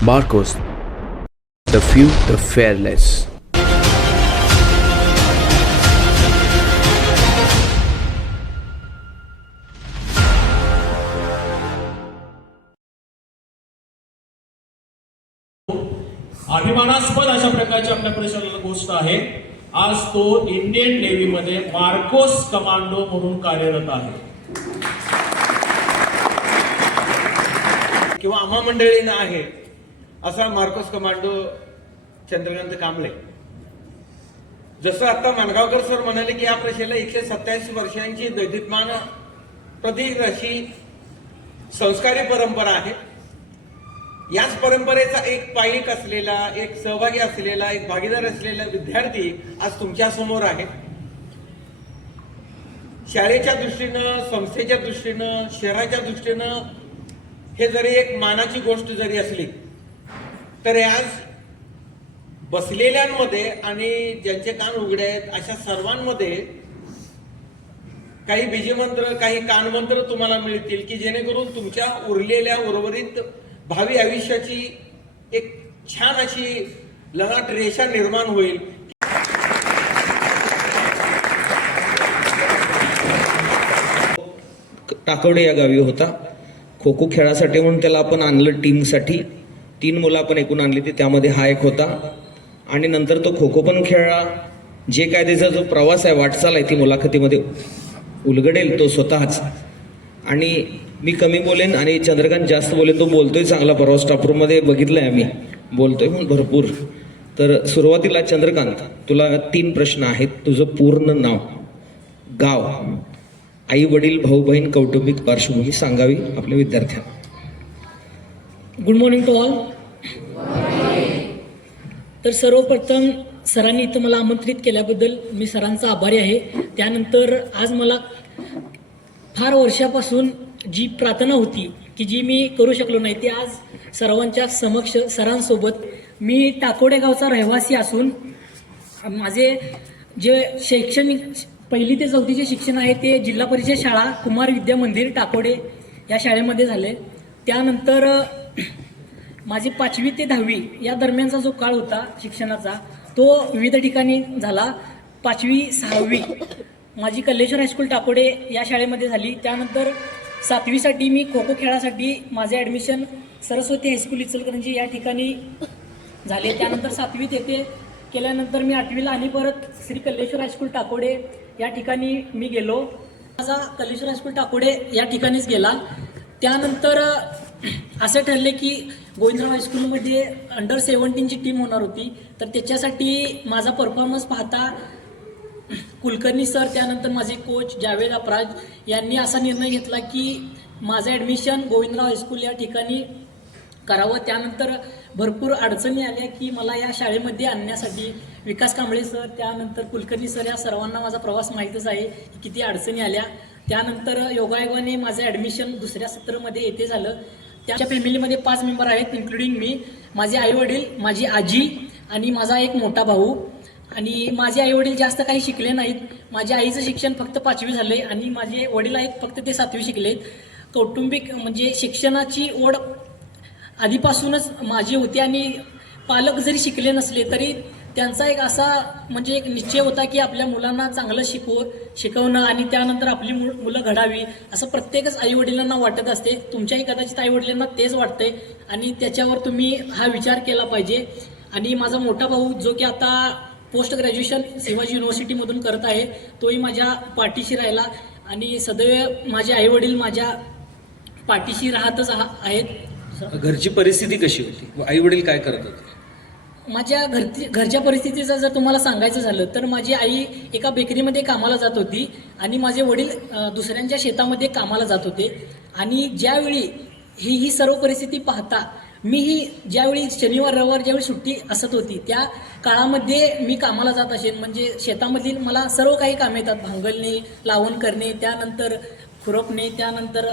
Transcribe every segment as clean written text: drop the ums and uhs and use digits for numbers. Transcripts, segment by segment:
Marcos, the few, the fearless. अभिमानास्पद अशा प्रकारची आपल्या परिसराला गोष्ट आहे. आज तो इंडियन नेव्हीमध्ये मार्कोस कमांडो म्हणून कार्यरत आहे. किंवा आम्हा मंडळींना आहे असा मार्कोस कमांडो चंद्रकांत कांबळे. जसं आता मानगावकर सर म्हणाले की या प्रश्नाला 127 वर्षांची दैदिप्यमान प्रदीर्घ अशी संस्कारी परंपरा आहे. याच परंपरेचा एक पाईक असलेला, एक सहभागी असलेला, एक भागीदार असलेला विद्यार्थी आज तुमच्या समोर आहे. शाळेच्या दृष्टीनं, संस्थेच्या दृष्टीनं, शहराच्या दृष्टीनं हे जरी एक मानाची गोष्ट जरी असली तरी आज बसलेल्यांमध्ये आणि ज्यांचे कान उघडे आहेत अशा सर्वांमध्ये काही बीजमंत्र, काही कानमंत्र तुम्हाला मिळतील की जेणेकरून तुमच्या उरलेल्या उर्वरित भावी आयुष्याची एक छान अशी ललाट रेषा निर्माण होईल. टाकवडे या गावी होता. खो खो खेळासाठी म्हणून त्याला आपण आणलं टीमसाठी. 3 मुलं आपण एकूण आणली ती, त्यामध्ये हा एक होता. आणि नंतर तो खो खो पण खेळला. जे काय त्याचा जो प्रवास आहे, वाटचाल आहे, ती मुलाखतीमध्ये उलगडेल तो स्वतःच. आणि मी कमी बोलेन आणि चंद्रकांत जास्त बोलेन. तो बोलतोय चांगला, परवा स्टाफरूममध्ये बघितलंय आम्ही, बोलतोय म्हणून भरपूर. तर सुरुवातीला चंद्रकांत, तुला 3 प्रश्न आहेत. तुझं पूर्ण नाव, गाव, आई वडील, भाऊ बहीण, कौटुंबिक पार्श्वभूमी सांगावी आपल्या विद्यार्थ्यांना. Good morning to all. तर सर्वप्रथम सरांनी इथं मला आमंत्रित केल्याबद्दल मी सरांचा आभारी आहे. त्यानंतर आज मला फार वर्षापासून जी प्रार्थना होती की जी मी करू शकलो नाही, ती आज सर्वांच्या समक्ष सरांसोबत. मी टाकोडे गावचा रहिवासी असून माझे जे शैक्षणिक 1ली ते 4थीचे शिक्षण आहे ते जिल्हा परिषद शाळा कुमार विद्या मंदिर टाकोडे या शाळेमध्ये झाले. त्यानंतर माझी 5वी ते 10वी या दरम्यानचा जो काळ होता शिक्षणाचा तो विविध ठिकाणी झाला. 5वी 6वी माझी कल्लेश्वर हायस्कूल टाकोडे या शाळेमध्ये झाली. त्यानंतर 7वीसाठी मी खो खो खेळासाठी माझे ॲडमिशन सरस्वती हायस्कूल इचलकरंजी या ठिकाणी झाले. त्यानंतर 7वीत येथे केल्यानंतर मी 8वीला आणि परत श्री कल्लेश्वर हायस्कूल टाकोडे या ठिकाणी मी गेलो. माझा कल्लेश्वर हायस्कूल टाकोडे या ठिकाणीच गेला. त्यानंतर असं ठरले की गोविंदराव हायस्कूलमध्ये अंडर 17ची टीम होणार होती. तर त्याच्यासाठी माझा परफॉर्मन्स पाहता कुलकर्णी सर, त्यानंतर माझे कोच जावेद अपराज यांनी असा निर्णय घेतला की माझं ॲडमिशन गोविंदराव हायस्कूल या ठिकाणी करावं. त्यानंतर भरपूर अडचणी आल्या की मला या शाळेमध्ये आणण्यासाठी. विकास कांबळे सर, त्यानंतर कुलकर्णी सर, या सर्वांना माझा प्रवास माहीतच आहे की किती अडचणी आल्या. त्यानंतर योगायोगाने माझं ॲडमिशन दुसऱ्या सत्रामध्ये येथे झालं. त्याच्या फॅमिलीमध्ये 5 मेंबर आहेत, इन्क्लुडिंग मी. माझे आईवडील, माझी आजी आणि माझा एक मोठा भाऊ. आणि माझे आईवडील जास्त काही शिकले नाहीत. माझ्या आईचं शिक्षण फक्त 5वी झालं आहे आणि माझे वडील आहेत फक्त ते 7वी शिकलेत. कौटुंबिक म्हणजे शिक्षणाची ओढ आधीपासूनच माझी होती आणि पालक जरी शिकले नसले तरी त्यांचा एक असा म्हणजे एक निश्चय होता की आपल्या मुलांना चांगलं शिकवणं आणि त्यानंतर आपली मुलं घडावी असं प्रत्येकच आईवडिलांना वाटत असते. तुमच्याही कदाचित आईवडिलांना तेच वाटतंय आणि त्याच्यावर तुम्ही हा विचार केला पाहिजे. आणि माझा मोठा भाऊ जो की आता पोस्ट ग्रॅज्युएशन शिवाजी युनिव्हर्सिटीमधून करत आहे, तोही माझ्या पाठीशी राहिला आणि सदैव माझे आईवडील माझ्या पाठीशी राहतच आहेत. घरची परिस्थिती कशी होती? आई वडील काय करत होते? माझ्या घरच्या परिस्थितीचं जर तुम्हाला सांगायचं झालं तर माझी आई एका बेकरीमध्ये कामाला जात होती आणि माझे वडील दुसऱ्यांच्या शेतामध्ये कामाला जात होते. आणि ज्यावेळी ही सर्व परिस्थिती पाहता मीही ज्यावेळी शनिवार रविवार ज्यावेळी सुट्टी असत होती त्या काळामध्ये मी कामाला जात असेल. म्हणजे शेतामधील मला सर्व काही कामे येतात, भांगलणे, लावण करणे, त्यानंतर खुरपणे, त्यानंतर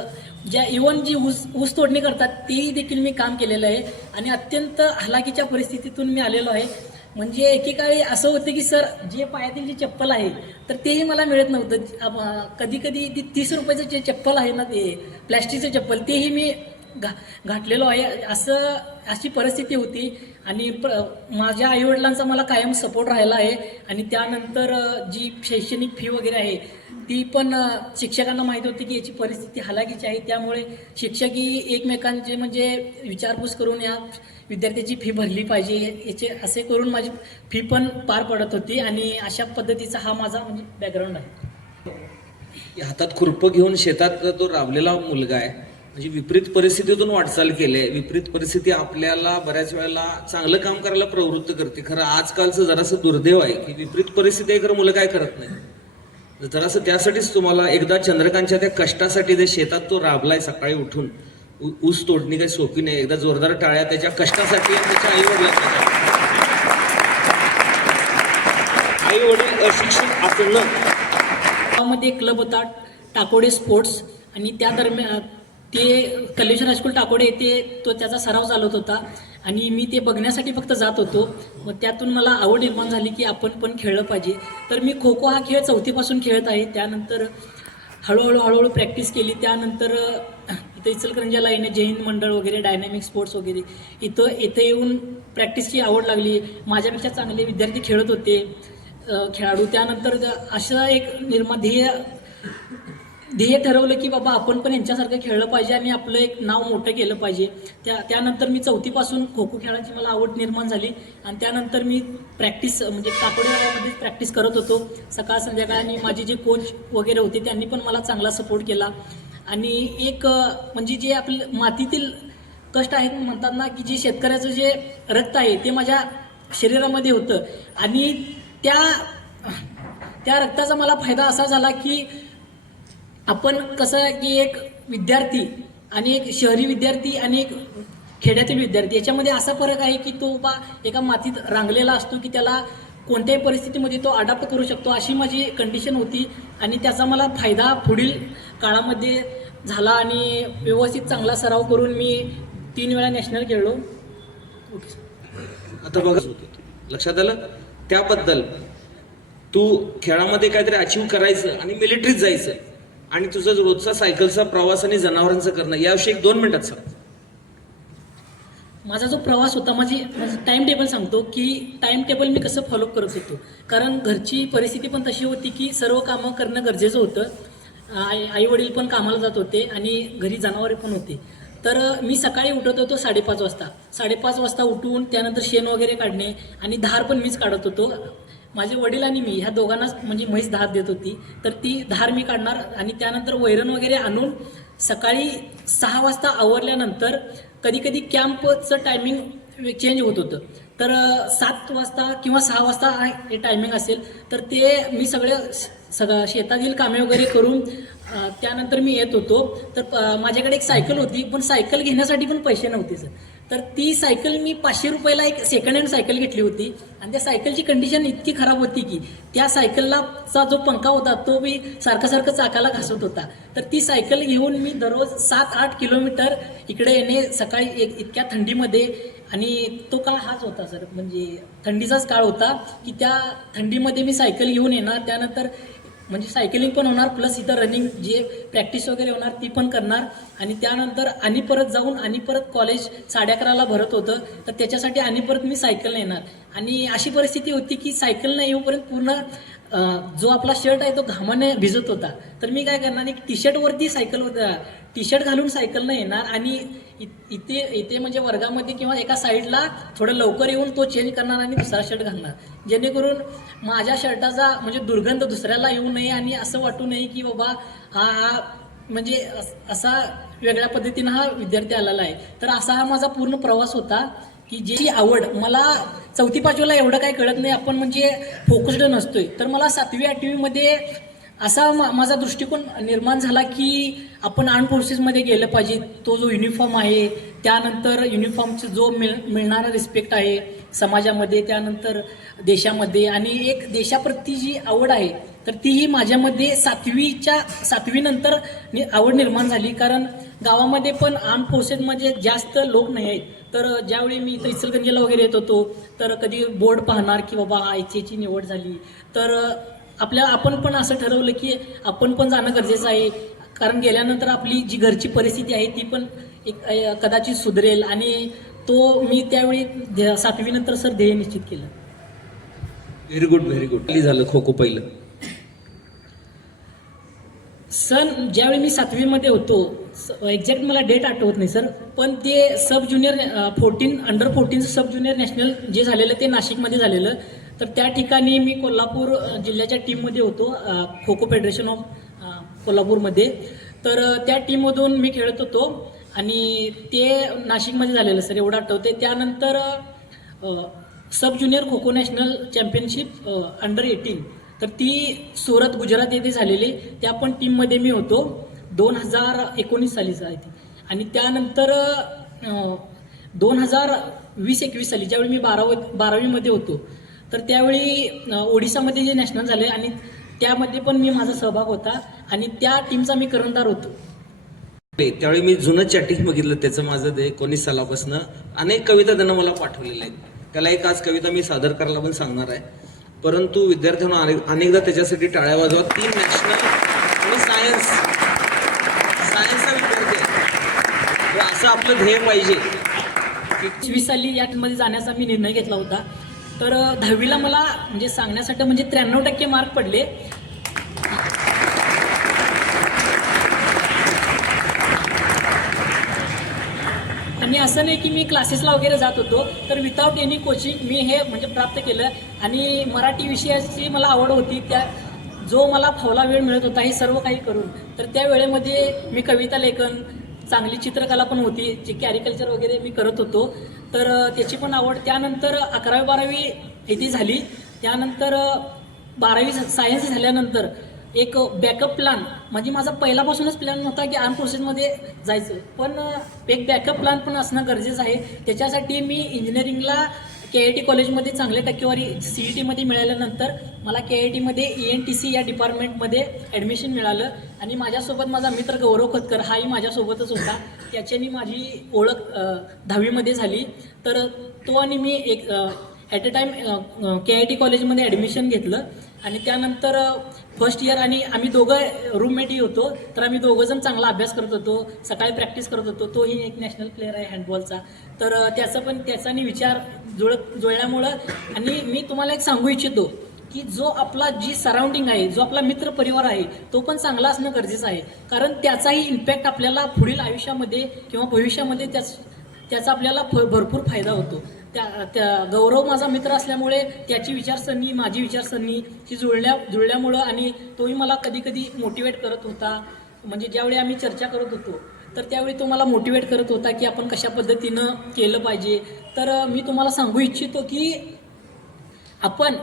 ज्या इव्हन जी ऊस तोडणी करतात तेही देखील मी काम केलेलं आहे. आणि अत्यंत हलाखीच्या परिस्थितीतून मी आलेलो आहे. म्हणजे एकेकाळी असं होतं की सर जे पायातील जी चप्पल आहे तर तेही मला मिळत नव्हतं. कधी कधी ती 30 रुपयाचं जे चप्पल आहे ना, ते प्लॅस्टिकचं चप्पल, तेही मी घातलेलो आहे. अशी परिस्थिती होती आणि माझ्या आईवडिलांचा मला कायम सपोर्ट राहिला आहे. आणि त्यानंतर जी शैक्षणिक फी वगैरे आहे ती पण शिक्षकांना माहीत होती की याची परिस्थिती हलाखीची आहे, त्यामुळे शिक्षकही एकमेकांचे म्हणजे विचारपूस करून या विद्यार्थ्याची फी भरली पाहिजे याचे असे करून माझी फी पण पार पडत होती. आणि अशा पद्धतीचा हा माझा म्हणजे बॅकग्राऊंड आहे. हातात खुरपं घेऊन शेतात तो राबलेला मुलगा आहे, म्हणजे विपरीत परिस्थितीतून वाटचाल केली आहे. विपरीत परिस्थिती आपल्याला बऱ्याच वेळेला चांगलं काम करायला प्रवृत्त करते. खरं आजकालचं जरासं दुर्दैव आहे की विपरीत परिस्थिती आहे, खरं मुलं काय करत नाही. जरासं त्यासाठीच तुम्हाला एकदा चंद्रकांतच्या त्या कष्टासाठी जे शेतात तो राबलाय सकाळी उठून, ऊस तोडणी काही सोपी नाही. एकदा जोरदार टाळ्या त्याच्या कष्टासाठी आणि त्याच्या आई वडील अशिक्षित असणं. गावामध्ये क्लब होता टाकोडे स्पोर्ट्स, आणि त्या दरम्यान ते कलेश्वर हायस्कूल टाकोडे येथे तो त्याचा सराव चालत होता आणि मी ते बघण्यासाठी फक्त जात होतो. मग त्यातून मला आवड निर्माण झाली की आपण पण खेळलं पाहिजे. तर मी खो खो हा खेळ 4थीपासून खेळत आहे. त्यानंतर हळूहळू प्रॅक्टिस केली. त्यानंतर इथं इचलकरंजीला येणे जय हिंद मंडळ वगैरे, डायनॅमिक स्पोर्ट्स वगैरे इथं येऊन प्रॅक्टिसची आवड लागली. माझ्यापेक्षा चांगले विद्यार्थी खेळत होते खेळाडू. त्यानंतर असं एक ध्येय ठरवलं की बाबा आपण पण यांच्यासारखं खेळलं पाहिजे आणि आपलं एक नाव मोठं केलं पाहिजे. त्यानंतर मी 4थीपासून खो खो खेळाची मला आवड निर्माण झाली आणि त्यानंतर मी प्रॅक्टिस म्हणजे टाकोडे गावामध्ये प्रॅक्टिस करत होतो सकाळ संध्याकाळ. आणि माझे जे कोच वगैरे होते त्यांनी पण मला चांगला सपोर्ट केला. आणि एक म्हणजे जे आपलं मातीतील कष्ट आहेत म्हणतात ना की जे शेतकऱ्याचं जे रक्त आहे ते माझ्या शरीरामध्ये होतं. आणि त्या रक्ताचा मला फायदा असा झाला की आपण कसं की एक विद्यार्थी आणि एक शहरी विद्यार्थी आणि एक खेड्यातील विद्यार्थी याच्यामध्ये असा फरक आहे की तो बा एका मातीत रांगलेला असतो की त्याला कोणत्याही परिस्थितीमध्ये तो अडॅप्ट करू शकतो, अशी माझी कंडिशन होती. आणि त्याचा मला फायदा पुढील काळामध्ये झाला आणि व्यवस्थित चांगला सराव करून मी 3 वेळा नॅशनल खेळलो. आता बघा लक्षात आलं त्याबद्दल. तू खेळामध्ये काहीतरी अचीव्ह करायचं आणि मिलिटरीत जायचं आणि तुझा रोजचा सायकलचा प्रवास आणि जनावरांचं करणं याविषयी 2 मिनिटात सांग. माझा जो प्रवास होता माझं टाईम टेबल सांगतो की टाईम टेबल मी कसं फॉलो करत होतो. कारण घरची परिस्थिती पण तशी होती की सर्व कामं करणं गरजेचं होतं. आई वडील पण कामाला जात होते आणि घरी जनावरे पण होते. तर मी सकाळी उठत होतो 5:30 वाजता. 5:30 वाजता उठून त्यानंतर शेण वगैरे काढणे आणि धार पण मीच काढत होतो. माझे वडील आणि मी ह्या दोघांनाच म्हणजे म्हैस धार देत होती, तर ती धार मी काढणार. आणि त्यानंतर वैरण वगैरे आणून सकाळी 6 वाजता आवरल्यानंतर कधी कधी कॅम्पचं टायमिंग चेंज होत होतं. तर 7 वाजता किंवा 6 वाजता हे टायमिंग असेल तर ते मी सगळं शेतातील कामे वगैरे करून त्यानंतर मी येत होतो. तर माझ्याकडे एक सायकल होती, पण सायकल घेण्यासाठी पण पैसे नव्हते सर. तर ती सायकल मी 500 रुपयाला एक सेकंड हँड सायकल घेतली होती. आणि त्या सायकलची कंडिशन इतकी खराब होती की त्या सायकलचा जो पंखा होता तो मी सारखं चाकाला घासत होता. तर ती सायकल घेऊन मी दररोज 7-8 किलोमीटर इकडे येणे सकाळी इतक्या थंडीमध्ये. आणि तो काळ हाच होता सर, म्हणजे थंडीचाच काळ होता की त्या थंडीमध्ये मी सायकल घेऊन येणार. त्यानंतर म्हणजे सायकलिंग पण होणार प्लस इथं रनिंग जे प्रॅक्टिस वगैरे होणार ती पण करणार. आणि त्यानंतर आणि परत जाऊन आणि परत कॉलेज 11:30ला भरत होतं, तर त्याच्यासाठी आणि परत मी सायकलने येणार. आणि अशी परिस्थिती होती की सायकलनं येऊपर्यंत पूर्ण जो आपला शर्ट आहे तो घामाने भिजत होता. तर मी काय करणार, एक टी शर्ट घालून सायकलनं येणार आणि इथे म्हणजे वर्गामध्ये किंवा एका साईडला थोडं लवकर येऊन तो चेंज करणार आणि दुसरा शर्ट घालणार, जेणेकरून माझ्या शर्टाचा म्हणजे दुर्गंध दुसऱ्याला येऊ नये आणि असं वाटू नये की बाबा हा म्हणजे असा वेगळ्या पद्धतीनं हा विद्यार्थी आलेला आहे. तर असा हा माझा पूर्ण प्रवास होता की जी आवड मला 4थी-5वीला एवढं काही कळत नाही, आपण म्हणजे फोकस्ड नसतोय. तर मला 7वी-8वीमध्ये असा माझा दृष्टिकोन निर्माण झाला की आपण आर्म फोर्सेसमध्ये गेलं पाहिजे. तो जो युनिफॉर्म आहे, त्यानंतर युनिफॉर्मचं जो मिळणारा रिस्पेक्ट आहे समाजामध्ये, त्यानंतर देशामध्ये, आणि एक देशाप्रती जी आवड आहे तर तीही माझ्यामध्ये 7वी नंतर आवड निर्माण झाली. कारण गावामध्ये पण आर्म फोर्सेसमध्ये जास्त लोक नाही आहेत. तर ज्यावेळी मी इथं इचलकरंजीला वगैरे येत होतो तर कधी बोर्ड पाहणार की बाबा याची निवड झाली तर आपण पण असं ठरवलं की आपण पण जाणं गरजेचं आहे. कारण गेल्यानंतर आपली जी घरची परिस्थिती आहे ती पण कदाचित सुधरेल आणि तो मी त्यावेळी 7वी नंतर सर ध्येय निश्चित केलं. Very good, very good. झालं खो खो पहिलं सर ज्यावेळी मी 7वीमध्ये होतो, एक्झॅक्ट मला डेट आठवत नाही सर, पण ते सब ज्युनियर 14 अंडर 14 सब ज्युनियर नॅशनल जे झालेलं ते नाशिकमध्ये झालेलं. तर त्या ठिकाणी मी कोल्हापूर जिल्ह्याच्या टीममध्ये होतो, खो खो फेडरेशन ऑफ कोल्हापूरमध्ये. तर त्या टीममधून मी खेळत होतो आणि ते नाशिकमध्ये झालेलं सर, एवढं आठवते. त्यानंतर सब junior kho kho national championship under 18 तर ती सुरत गुजरात येथे झालेली. त्या पण टीममध्ये मी होतो 2019 सालीचा आहे ती. आणि त्यानंतर 2020-21 साली ज्यावेळी मी 12वीमध्ये होतो तर त्यावेळी ओडिसामध्ये जे नॅशनल झाले आणि त्यामध्ये पण मी माझा सहभाग होता आणि त्या टीमचा मी कर्णधार होतो. त्यावेळी मी जुनं चॅटिंग बघितलं त्याचं, माझं ते 19 सालापासून अनेक कविता त्यांना मला पाठवलेल्या आहेत. त्याला एक आज कविता मी सादर करायला पण सांगणार आहे, परंतु विद्यार्थ्यांना अनेकदा त्याच्यासाठी टाळ्या वाजवा. 3 नॅशनल आणि सायन्सचा विद्यार्थी आहे, असं आपलं ध्येय पाहिजे. 20 साली या टीममध्ये जाण्याचा मी निर्णय घेतला होता. तर 10वीला मला म्हणजे सांगण्यासाठी म्हणजे 93% मार्क पडले. आणि असं नाही की मी क्लासेसला वगैरे जात होतो, तर विदाऊट एनी कोचिंग मी हे म्हणजे प्राप्त केलं. आणि मराठी विषयाची मला आवड होती, त्या जो मला फावला वेळ मिळत होता हे सर्व काही करून, तर त्या वेळेमध्ये मी कविता लेखन, चांगली चित्रकला पण होती, जे कॅरिकल्चर वगैरे मी करत होतो, तर त्याची पण आवड. त्यानंतर 11वी-12वी इथे झाली. त्यानंतर 12वी सायन्स झाल्यानंतर एक बॅकअप प्लॅन म्हणजे माझा पहिल्यापासूनच प्लॅन होता की आर्म फोर्सेसमध्ये जायचं, पण एक बॅकअप प्लॅन पण असणं गरजेचं आहे. त्याच्यासाठी मी इंजिनिअरिंगला KIT कॉलेजमध्ये चांगल्या टक्केवारी CETमध्ये मिळाल्यानंतर मला KITमध्ये ENTC या डिपार्टमेंटमध्ये ॲडमिशन मिळालं. आणि माझ्यासोबत माझा मित्र गौरव खोतकर हाही माझ्यासोबतच होता. त्याच्यानी माझी ओळख 10वीमध्ये झाली. तर तो आणि मी एक ॲट अ टाईम KIT कॉलेजमध्ये ॲडमिशन घेतलं. आणि त्यानंतर फर्स्ट इयर आणि आम्ही दोघं रूममेटही होतो, तर आम्ही दोघंजण चांगला अभ्यास करत होतो, सकाळी प्रॅक्टिस करत होतो. तोही एक नॅशनल प्लेअर आहे हँडबॉलचा, तर त्याचा आणि विचार जुळल्यामुळं. आणि मी तुम्हाला एक सांगू इच्छितो की जो आपला जी सराउंडिंग आहे, जो आपला मित्र परिवार आहे, तो पण चांगला असणं गरजेचं आहे. कारण त्याचाही इम्पॅक्ट आपल्याला पुढील आयुष्यामध्ये किंवा भविष्यामध्ये त्याचा आपल्याला भरपूर फायदा होतो. त्या गौरव माझा मित्र असल्यामुळे त्याची विचारसरणी माझी विचारसरणी ही जुळल्यामुळं आणि तोही मला कधी कधी मोटिवेट करत होता. म्हणजे ज्यावेळी आम्ही चर्चा करत होतो तर त्यावेळी तो मला मोटिवेट करत होता की आपण कशा पद्धतीनं केलं पाहिजे. तर मी तुम्हाला सांगू इच्छितो की आपण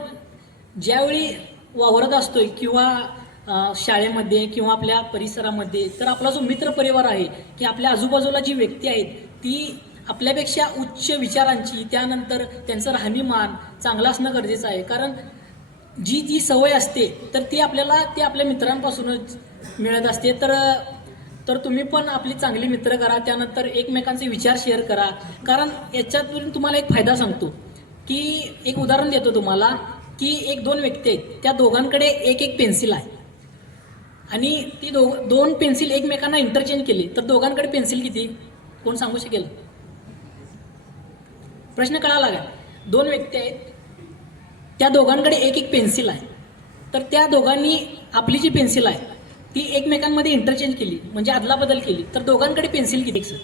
ज्यावेळी वावरत असतोय किंवा शाळेमध्ये किंवा आपल्या परिसरामध्ये, तर आपला जो मित्र परिवार आहे की आपल्या आजूबाजूला जी व्यक्ती आहेत ती आपल्यापेक्षा उच्च विचारांची, त्यानंतर त्यांचं राहणीमान चांगलं असणं गरजेचं आहे. कारण जी सवय असते तर ती आपल्या मित्रांपासूनच मिळत असते. तर तुम्ही पण आपली चांगली मित्र करा, त्यानंतर एकमेकांचे विचार शेअर करा. कारण याच्यातून तुम्हाला एक फायदा सांगतो की एक उदाहरण देतो तुम्हाला की 1-2 व्यक्ती आहेत, त्या दोघांकडे एक पेन्सिल आहे आणि ती दोन पेन्सिल एकमेकांना इंटरचेंज केली तर दोघांकडे पेन्सिल किती, कोण सांगू शकेल? प्रश्न कळाला का? 2 व्यक्ती आहेत, त्या दोघांकडे एक पेन्सिल आहे, तर त्या दोघांनी आपली जी पेन्सिल आहे ती एकमेकांमध्ये इंटरचेंज केली म्हणजे अदलाबदल केली, तर दोघांकडे पेन्सिल किती सर?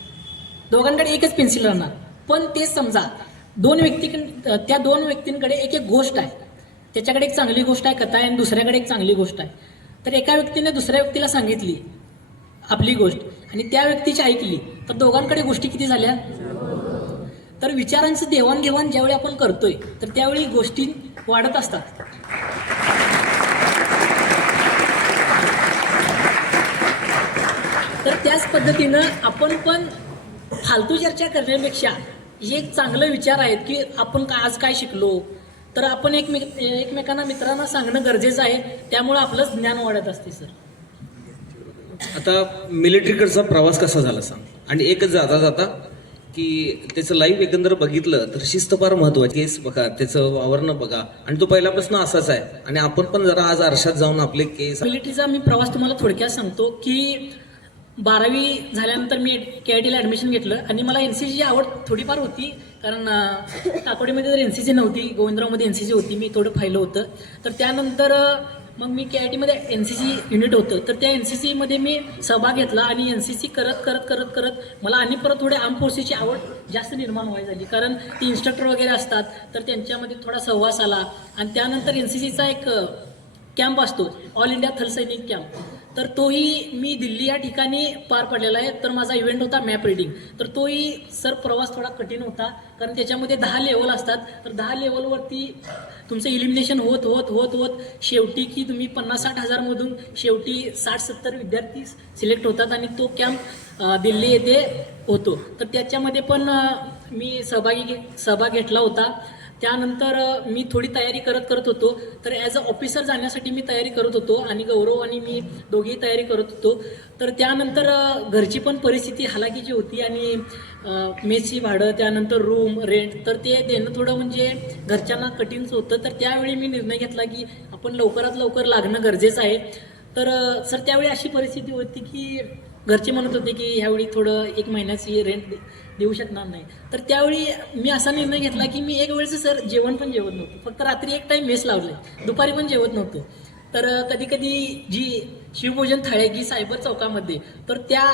दोघांकडे एकच पेन्सिल राहणार. पण तेच समजा त्या दोन व्यक्तींकडे एक गोष्ट आहे, त्याच्याकडे एक चांगली गोष्ट आहे, कथा आहे, आणि दुसऱ्याकडे एक चांगली गोष्ट आहे. तर एका व्यक्तीने दुसऱ्या व्यक्तीला सांगितली आपली गोष्ट आणि त्या व्यक्तीची ऐकली, तर दोघांकडे गोष्टी किती झाल्या? तर विचारांचं देवाणघेवाण ज्यावेळी आपण करतोय तर त्यावेळी गोष्टी वाढत असतात. तर त्याच पद्धतीनं आपण पण फालतू चर्चा करण्यापेक्षा हे एक चांगलं विचार आहेत की आपण आज काय शिकलो, तर आपण एकमेकांना मित्रांना सांगणं गरजेचं आहे. त्यामुळे आपलंच ज्ञान वाढत असते सर. आता मिलिटरीकडचा प्रवास कसा झाला सांग, आणि एकच जाता की त्याचं लाईव्ह एकंदर बघितलं तर शिस्त फार महत्वाची. केस बघा, त्याचं वावरणं बघा, आणि तो पहिल्यापासून असाच आहे. आणि आपण पण जरा आज आरशात जाऊन आपले केस. मिलिटरीचा मी प्रवास तुम्हाला थोडक्यात सांगतो की 12वी झाल्यानंतर मी KIT ला ॲडमिशन घेतलं आणि मला NCCची आवड थोडीफार होती, कारण काकोडीमध्ये तर NCC नव्हती, गोविंदरावमध्ये NCC होती, मी थोडं पाहिलं होतं. तर त्यानंतर मग मी KIT मध्ये NCC युनिट होतं, तर त्या NCC मध्ये मी सहभाग घेतला आणि NCC करत मला आणि परत थोडे आर्म फोर्सेसची आवड जास्त निर्माण व्हायला झाली, कारण ती इन्स्ट्रक्टर वगैरे असतात, तर त्यांच्यामध्ये थोडा सहवास आला. आणि त्यानंतर NCCचा एक कॅम्प असतो, ऑल इंडिया थल सैनिक कॅम्प, तर तोही मी दिल्ली या ठिकाणी पार पडलेला आहे. तर माझा इव्हेंट होता मॅप रीडिंग, तर तोही सर प्रवास थोडा कठीण होता, कारण त्याच्यामध्ये 10 लेवल असतात. तर 10 लेवलवरती तुमचं इलिमिनेशन होत शेवटी की तुम्ही 50-60 हजारमधून शेवटी 60-70 विद्यार्थी सिलेक्ट होतात आणि तो कॅम्प दिल्ली येथे होतो. तर त्याच्यामध्ये पण मी सहभाग घेतला होता. त्यानंतर मी थोडी तयारी करत होतो. तर ॲज अ ऑफिसर जाण्यासाठी मी तयारी करत होतो आणि गौरव आणि मी दोघेही तयारी करत होतो. तर त्यानंतर घरची पण परिस्थिती हालाकीची होती आणि मेसची भाडं, त्यानंतर रूम रेंट, तर ते देणं थोडं म्हणजे घरच्यांना कठीणच होतं. तर त्यावेळी मी निर्णय घेतला की आपण लवकरात लवकर लागणं गरजेचं आहे. तर सर त्यावेळी अशी परिस्थिती होती की घरचे म्हणत होते की ह्यावेळी थोडं 1 महिन्याची रेंट देऊ शकणार नाही. तर त्यावेळी मी असा निर्णय घेतला की मी एक वेळचं सर जेवण पण जेवत नव्हतं, फक्त रात्री एक टाईम मेस लावलं, दुपारी पण जेवत नव्हतं. तर कधी जी शिवभोजन थाळी जी सायबर चौकामध्ये, तर त्या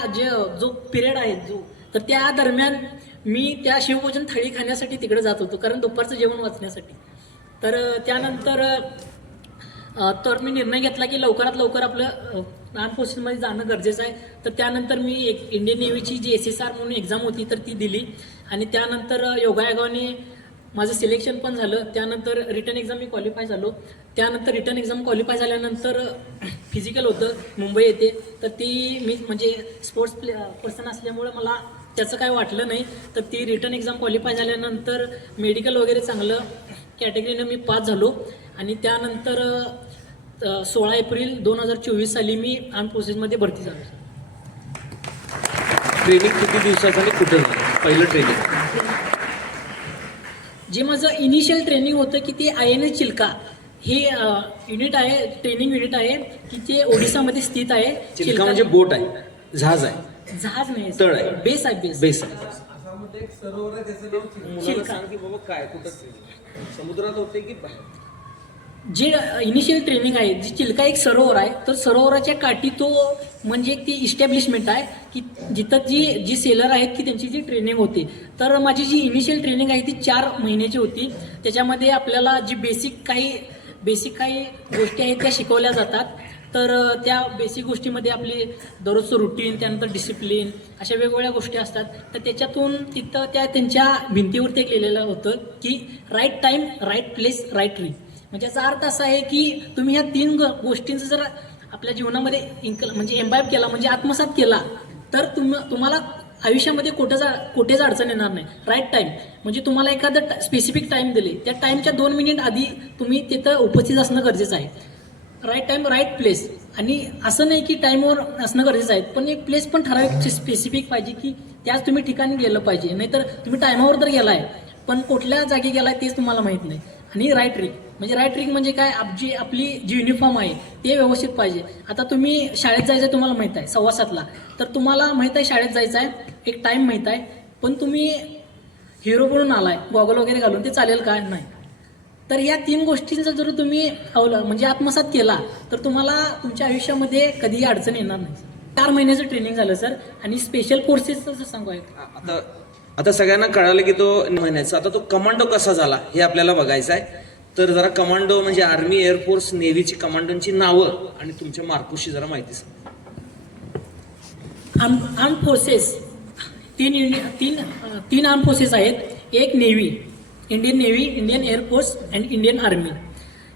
जो पिरियड आहे तर त्या दरम्यान मी त्या शिवभोजन थाळी खाण्यासाठी तिकडे जात होतो, कारण दुपारचं जेवण वाचण्यासाठी. तर त्यानंतर तर मी निर्णय घेतला की लवकरात लवकर आपलं आर्म फोर्सेसमध्ये जाणं गरजेचं आहे. तर त्यानंतर मी एक इंडियन नेव्हीची जी SSR म्हणून एक्झाम होती तर ती दिली आणि त्यानंतर योगायोगाने माझं सिलेक्शन पण झालं. त्यानंतर रिटर्न एक्झाम मी क्वालिफाय झालो. त्यानंतर रिटर्न एक्झाम क्वालिफाय झाल्यानंतर फिजिकल होतं मुंबई येथे, तर ती मी म्हणजे स्पोर्ट्स पर्सन असल्यामुळे मला त्याचं काय वाटलं नाही. तर ती रिटर्न एक्झाम क्वालिफाय झाल्यानंतर मेडिकल वगैरे चांगलं कॅटेगरीनं मी पास झालो आणि त्यानंतर 16 एप्रिल 2024 साली मी आर्म फोर्सेसमध्ये भरती झालो. ट्रेनिंग किती दिवसाचं आणि कुठं झालं पहिलं ट्रेनिंग? जे माझं इनिशियल ट्रेनिंग होतं की ते INS चिल्का हे युनिट आहे, ट्रेनिंग युनिट आहे की ते ओडिसामध्ये स्थित आहे. चिल्का म्हणजे बोट आहे, जहाज आहे, जहाज नाही, तळ आहे, बेस आहे, बेस आहे. चिल्का की बाबा काय कुठं समुद्रात होते की जे इनिशियल ट्रेनिंग आहे, जी चिल्का एक सरोवर आहे, तर सरोवराच्या काठी तो म्हणजे ती इस्टॅब्लिशमेंट आहे की जिथं जी सेलर आहेत की त्यांची जी ट्रेनिंग होते. तर माझी जी इनिशियल ट्रेनिंग आहे ती 4 महिन्याची होती. त्याच्यामध्ये आपल्याला जी बेसिक काही गोष्टी आहेत त्या शिकवल्या जातात. तर त्या बेसिक गोष्टीमध्ये आपली दररोजचं रुटीन, त्यानंतर डिसिप्लिन, अशा वेगवेगळ्या गोष्टी असतात. तर त्याच्यातून तिथं त्यांच्या भिंतीवरती एक लिहिलेलं होतं की right time, right place, right tree. म्हणजे याचा अर्थ असा आहे की तुम्ही ह्या 3 गोष्टींचं जर आपल्या जीवनामध्ये म्हणजे एम्बाईब केला, म्हणजे आत्मसात केला, तर तुम्हाला आयुष्यामध्ये कुठेच अडचण येणार नाही. राईट टाईम म्हणजे तुम्हाला एखादं स्पेसिफिक टाईम दिले, त्या टाईमच्या 2 मिनिट आधी तुम्ही तिथं उपस्थित असणं गरजेचं आहे. Right time, right place. आणि असं नाही की टाईमवर असणं गरजेचं आहे, पण एक प्लेस पण ठराविक स्पेसिफिक पाहिजे की त्याच तुम्ही ठिकाणी गेलं पाहिजे. नाहीतर तुम्ही टायमावर तर गेलाय पण कुठल्या जागी गेलाय तेच तुम्हाला माहीत नाही. आणि राईट ट्रिक म्हणजे काय, आपली जी युनिफॉर्म आहे ते व्यवस्थित पाहिजे. आता तुम्ही शाळेत जायचं तुम्हाला माहीत आहे 7:15ला, तर तुम्हाला माहीत आहे शाळेत जायचं आहे, एक टाईम माहीत आहे, पण तुम्ही हिरो बनून आलाय गॉगल वगैरे घालून, ते चालेल काय नाही. तर या 3 गोष्टींचा जर तुम्ही म्हणजे आत्मसात केला तर तुम्हाला तुमच्या आयुष्यामध्ये कधीही अडचण येणार नाही. 4 महिन्याचं ट्रेनिंग झालं सर. आणि स्पेशल फोर्सेसचं सांगू आहे, आता सगळ्यांना कळालं की तो महिन्याचा. आता तो कमांडो कसा झाला हे आपल्याला बघायचं आहे. तर जरा कमांडो म्हणजे आर्मी, एअरफोर्स, नेव्हीची कमांडोंची नावं आणि तुमच्या मार्कुसची जरा माहिती सांगा. आर्म फोर्सेस 3 आर्म फोर्सेस आहेत. एक navy, Indian navy, Indian air force and Indian army.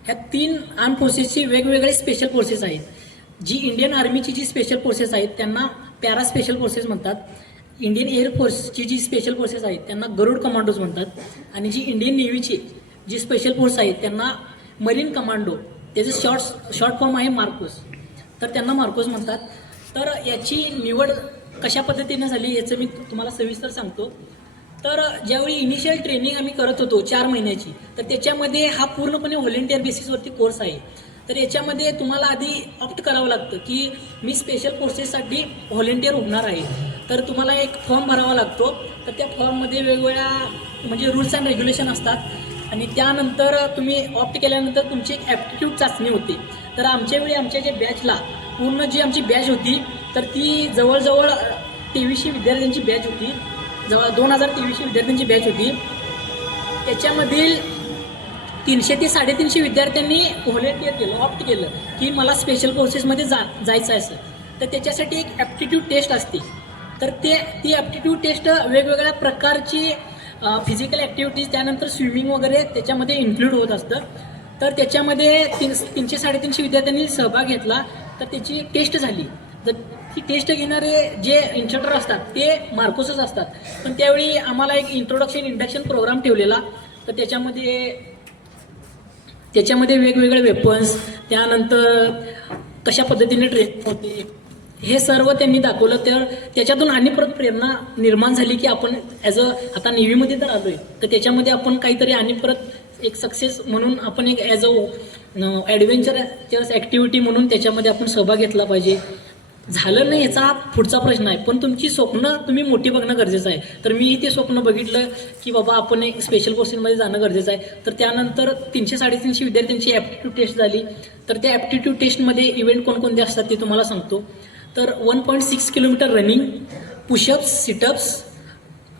ह्या 3 आर्म फोर्सेसचे वेगवेगळे स्पेशल फोर्सेस आहेत. जी इंडियन आर्मीची जी स्पेशल फोर्सेस आहेत त्यांना पॅरा स्पेशल फोर्सेस म्हणतात. इंडियन एअरफोर्सची जी स्पेशल फोर्सेस आहेत त्यांना गरुड कमांडोज म्हणतात. आणि जी इंडियन नेव्हीची जी स्पेशल फोर्स आहेत त्यांना मरीन कमांडो, त्याचं शॉर्ट फॉर्म आहे मार्कोस, तर त्यांना मार्कोस म्हणतात. तर याची निवड कशा पद्धतीने झाली याचं मी तुम्हाला सविस्तर सांगतो. तर ज्यावेळी इनिशियल ट्रेनिंग आम्ही करत होतो 4 महिन्याची, तर त्याच्यामध्ये हा पूर्णपणे व्हॉलेंटिअर बेसिसवरती कोर्स आहे. तर याच्यामध्ये तुम्हाला आधी ऑप्ट करावं लागतं की मी स्पेशल कोर्सेससाठी व्हॉलेंटिअर होणार आहे. तर तुम्हाला एक फॉर्म भरावा लागतो. तर त्या फॉर्ममध्ये वेगवेगळ्या म्हणजे रूल्स अँड रेग्युलेशन असतात आणि त्यानंतर तुम्ही ऑप्ट केल्यानंतर तुमची एक ॲप्टिट्यूड चाचणी होते. तर आमच्या वेळी आमच्या जे बॅचला पूर्ण जी आमची बॅच होती तर ती जवळजवळ 2300 विद्यार्थ्यांची बॅच होती. जवळ 2300 विद्यार्थ्यांची बॅच होती. त्याच्यामधील 300 ते 350 विद्यार्थ्यांनी व्हॉलेंटिअर केलं, ऑप्ट केलं की मला स्पेशल कोर्सेसमध्ये जायचं आहे असं. तर त्याच्यासाठी एक ॲप्टिट्यूड टेस्ट असते. तर ती ॲप्टिट्यूड टेस्ट वेगवेगळ्या प्रकारची फिजिकल ॲक्टिव्हिटीज त्यानंतर स्विमिंग वगैरे त्याच्यामध्ये इन्क्लूड होत असतं. तर त्याच्यामध्ये 300-350 विद्यार्थ्यांनी सहभाग घेतला. तर त्याची टेस्ट झाली. तर ती टेस्ट घेणारे जे इन्स्ट्रक्टर असतात ते मार्कोसच असतात. पण त्यावेळी आम्हाला एक इंट्रोडक्शन प्रोग्राम ठेवलेला. तर त्याच्यामध्ये वेगवेगळे वेपन्स त्यानंतर कशा पद्धतीने ट्रेनिंग होते हे सर्व त्यांनी दाखवलं. तर त्याच्यातून आणि परत प्रेरणा निर्माण झाली की आपण आता नेव्हीमध्ये तर आलोय तर त्याच्यामध्ये आपण काहीतरी आणि परत एक सक्सेस म्हणून आपण एक ॲडव्हेंचरस ॲक्टिव्हिटी म्हणून त्याच्यामध्ये आपण सहभाग घेतला पाहिजे. झालं नाही याचा पुढचा प्रश्न आहे, पण तुमची स्वप्न तुम्ही मोठी बघणं गरजेचं आहे. तर मी ते स्वप्न बघितलं की बाबा आपण एक स्पेशल कोर्सेसमध्ये जाणं गरजेचं आहे. तर त्यानंतर 300-350 विद्यार्थ्यांची ॲप्टिट्यूड टेस्ट झाली. तर त्या ॲप्टिट्यूड टेस्टमध्ये इव्हेंट कोणकोणते असतात ते तुम्हाला सांगतो. तर 1.6 किलोमीटर रनिंग, पुशअप्स, सिटअप्स,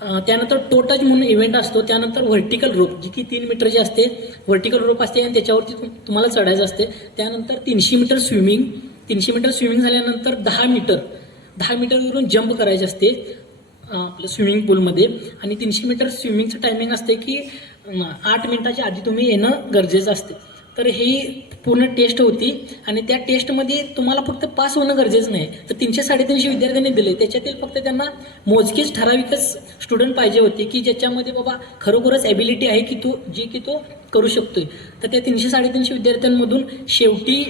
त्यानंतर टो टच म्हणून इव्हेंट असतो. त्यानंतर व्हर्टिकल रोप जी की 3 मीटरची असते, व्हर्टिकल रोप असते आणि त्याच्यावरती तुम्हाला चढायचं असते. त्यानंतर 300 मीटर स्विमिंग, 300 मीटर स्विमिंग झाल्यानंतर 10 मीटरवरून जंप करायचे असते आपलं स्विमिंग पूलमध्ये. आणि 300 मीटर स्विमिंगचं टायमिंग असते की 8 मिनिटाच्या आधी तुम्ही येणं गरजेचं असते. तर ही पूर्ण टेस्ट होती आणि त्या टेस्टमध्ये तुम्हाला फक्त पास होणं गरजेचं नाही. तर 300-350 विद्यार्थ्यांनी दिले, त्याच्यातील फक्त त्यांना मोजकेच ठराविकच स्टुडंट पाहिजे होते की ज्याच्यामध्ये बाबा खरोखरच ॲबिलिटी आहे की तो करू शकतोय. तर त्या 300-350 विद्यार्थ्यांमधून शेवटी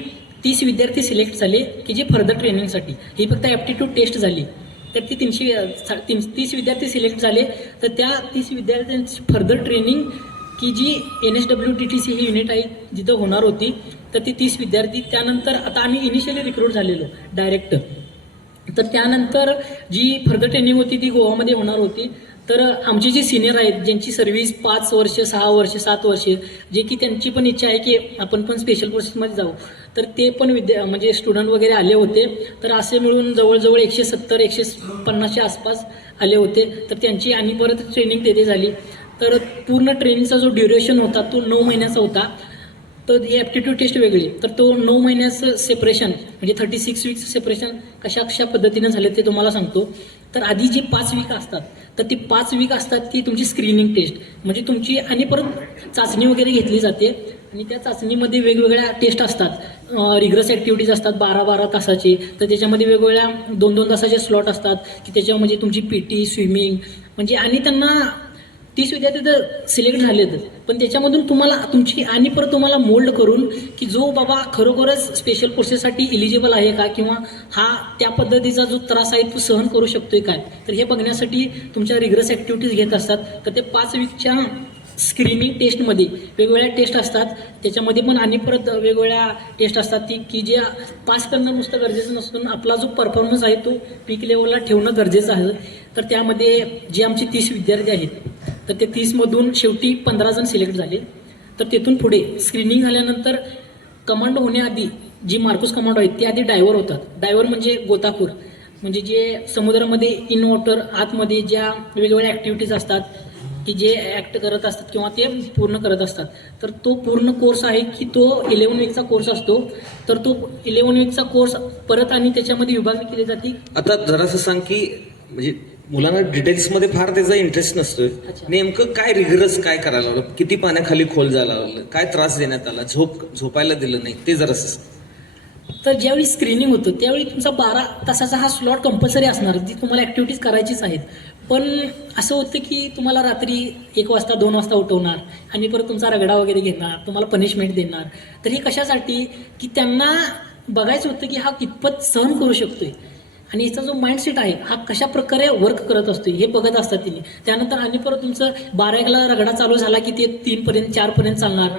30 विद्यार्थी सिलेक्ट झाले की जे फर्दर ट्रेनिंगसाठी. ही फक्त ॲप्टिट्यूड टेस्ट झाली. तर ती 30 विद्यार्थी सिलेक्ट झाले. तर त्या 30 विद्यार्थ्यांची फर्दर ट्रेनिंग की जी NSWTTC ही युनिट आहे जिथं होणार होती. तर ती 30 विद्यार्थी त्यानंतर आता आम्ही इनिशियली रिक्रूट झालेलो डायरेक्ट. तर त्यानंतर जी फर्दर ट्रेनिंग होती ती गोवामध्ये होणार होती. तर आमचे जे सिनियर आहेत ज्यांची सर्व्हिस 5 वर्ष 6 वर्ष 7 वर्ष जे की त्यांची पण इच्छा आहे की आपण पण स्पेशल कोर्सेसमध्ये जाऊ, तर ते पण म्हणजे स्टुडंट वगैरे आले होते. तर असे मिळून जवळजवळ 170-150च्या आसपास आले होते. तर त्यांची आणि परत ट्रेनिंग तेथे झाली. तर पूर्ण ट्रेनिंगचा जो ड्युरेशन होता तो 9 महिन्याचा होता. तर ही ॲप्टिट्यूड टेस्ट वेगळी. तर तो 9 महिन्याचं सेपरेशन म्हणजे 36 वीकचं सेपरेशन कशा पद्धतीनं झालं ते तुम्हाला सांगतो. तर आधी जी 5 वीक असतात तर ती 5 वीक असतात ती तुमची स्क्रीनिंग टेस्ट म्हणजे तुमची आणि परत चाचणी वगैरे घेतली जाते. आणि त्या चाचणीमध्ये वेगवेगळ्या टेस्ट असतात. रिग्रस ॲक्टिव्हिटीज असतात 12-12 तासाचे. तर त्याच्यामध्ये वेगवेगळ्या 2-2 तासाचे स्लॉट असतात की त्याच्यावर म्हणजे तुमची PT स्विमिंग म्हणजे आणि त्यांना 30 विद्यार्थी तर सिलेक्ट झालेत. पण त्याच्यामधून तुमची आणि परत तुम्हाला मोल्ड करून की जो बाबा खरोखरच स्पेशल कोर्सेससाठी इलिजिबल आहे का किंवा हा त्या पद्धतीचा जो त्रास आहे तो सहन करू शकतोय काय, तर हे बघण्यासाठी तुमच्या रिग्रस ॲक्टिव्हिटीज घेत असतात. तर ते 5 वीकच्या स्क्रीनिंग टेस्टमध्ये वेगवेगळ्या टेस्ट असतात. त्याच्यामध्ये पण आणि परत वेगवेगळ्या टेस्ट असतात की जे पास करणं नुसतं गरजेचं नसून आपला जो परफॉर्मन्स आहे तो पीक लेवलला ठेवणं गरजेचं आहे. तर त्यामध्ये जे आमचे 30 विद्यार्थी आहेत तर ते 30मधून शेवटी 15 जण सिलेक्ट झाले. तर तिथून पुढे स्क्रीनिंग झाल्यानंतर कमांडो होण्याआधी जी मार्कोस कमांडो आहेत ते आधी डायव्हर होतात. डायव्हर म्हणजे गोताखोर म्हणजे जे समुद्रामध्ये इन वॉटर आतमध्ये ज्या वेगवेगळ्या ॲक्टिव्हिटीज असतात की जे ॲक्ट करत असतात किंवा ते पूर्ण करत असतात. तर तो पूर्ण कोर्स आहे की तो 11 वीकचा कोर्स असतो. तर तो 11 वीकचा कोर्स परत आणि त्याच्यामध्ये विभागणी केली जाते. आता जरासं सांग की म्हणजे मुलांना डिटेल्समध्ये फार त्याचा इंटरेस्ट नसतोय. नेमकं काय रिगरस काय करायला लागलं, किती पाण्याखाली खोल जायला लागलं, काय त्रास देण्यात आला, झोपायला दिलं नाही ते जरासं. तर ज्यावेळी स्क्रीनिंग होतं त्यावेळी तुमचा 12 तासाचा हा स्लॉट कंपल्सरी असणार जी तुम्हाला ॲक्टिव्हिटीज करायचीच आहेत. पण असं होतं की तुम्हाला रात्री 1 वाजता 2 वाजता उठवणार आणि परत तुमचा रगडा वगैरे घेणार, तुम्हाला पनिशमेंट देणार. तर हे कशासाठी की त्यांना बघायचं होतं की हा कितपत सहन करू शकतोय आणि याचा जो माइंडसेट आहे हा कशा प्रकारे वर्क करत असतो हे बघत असतात तिने. त्यानंतर आणि परत तुमचं 12-1ला रगडा चालू झाला की ते 3पर्यंत 4पर्यंत चालणार.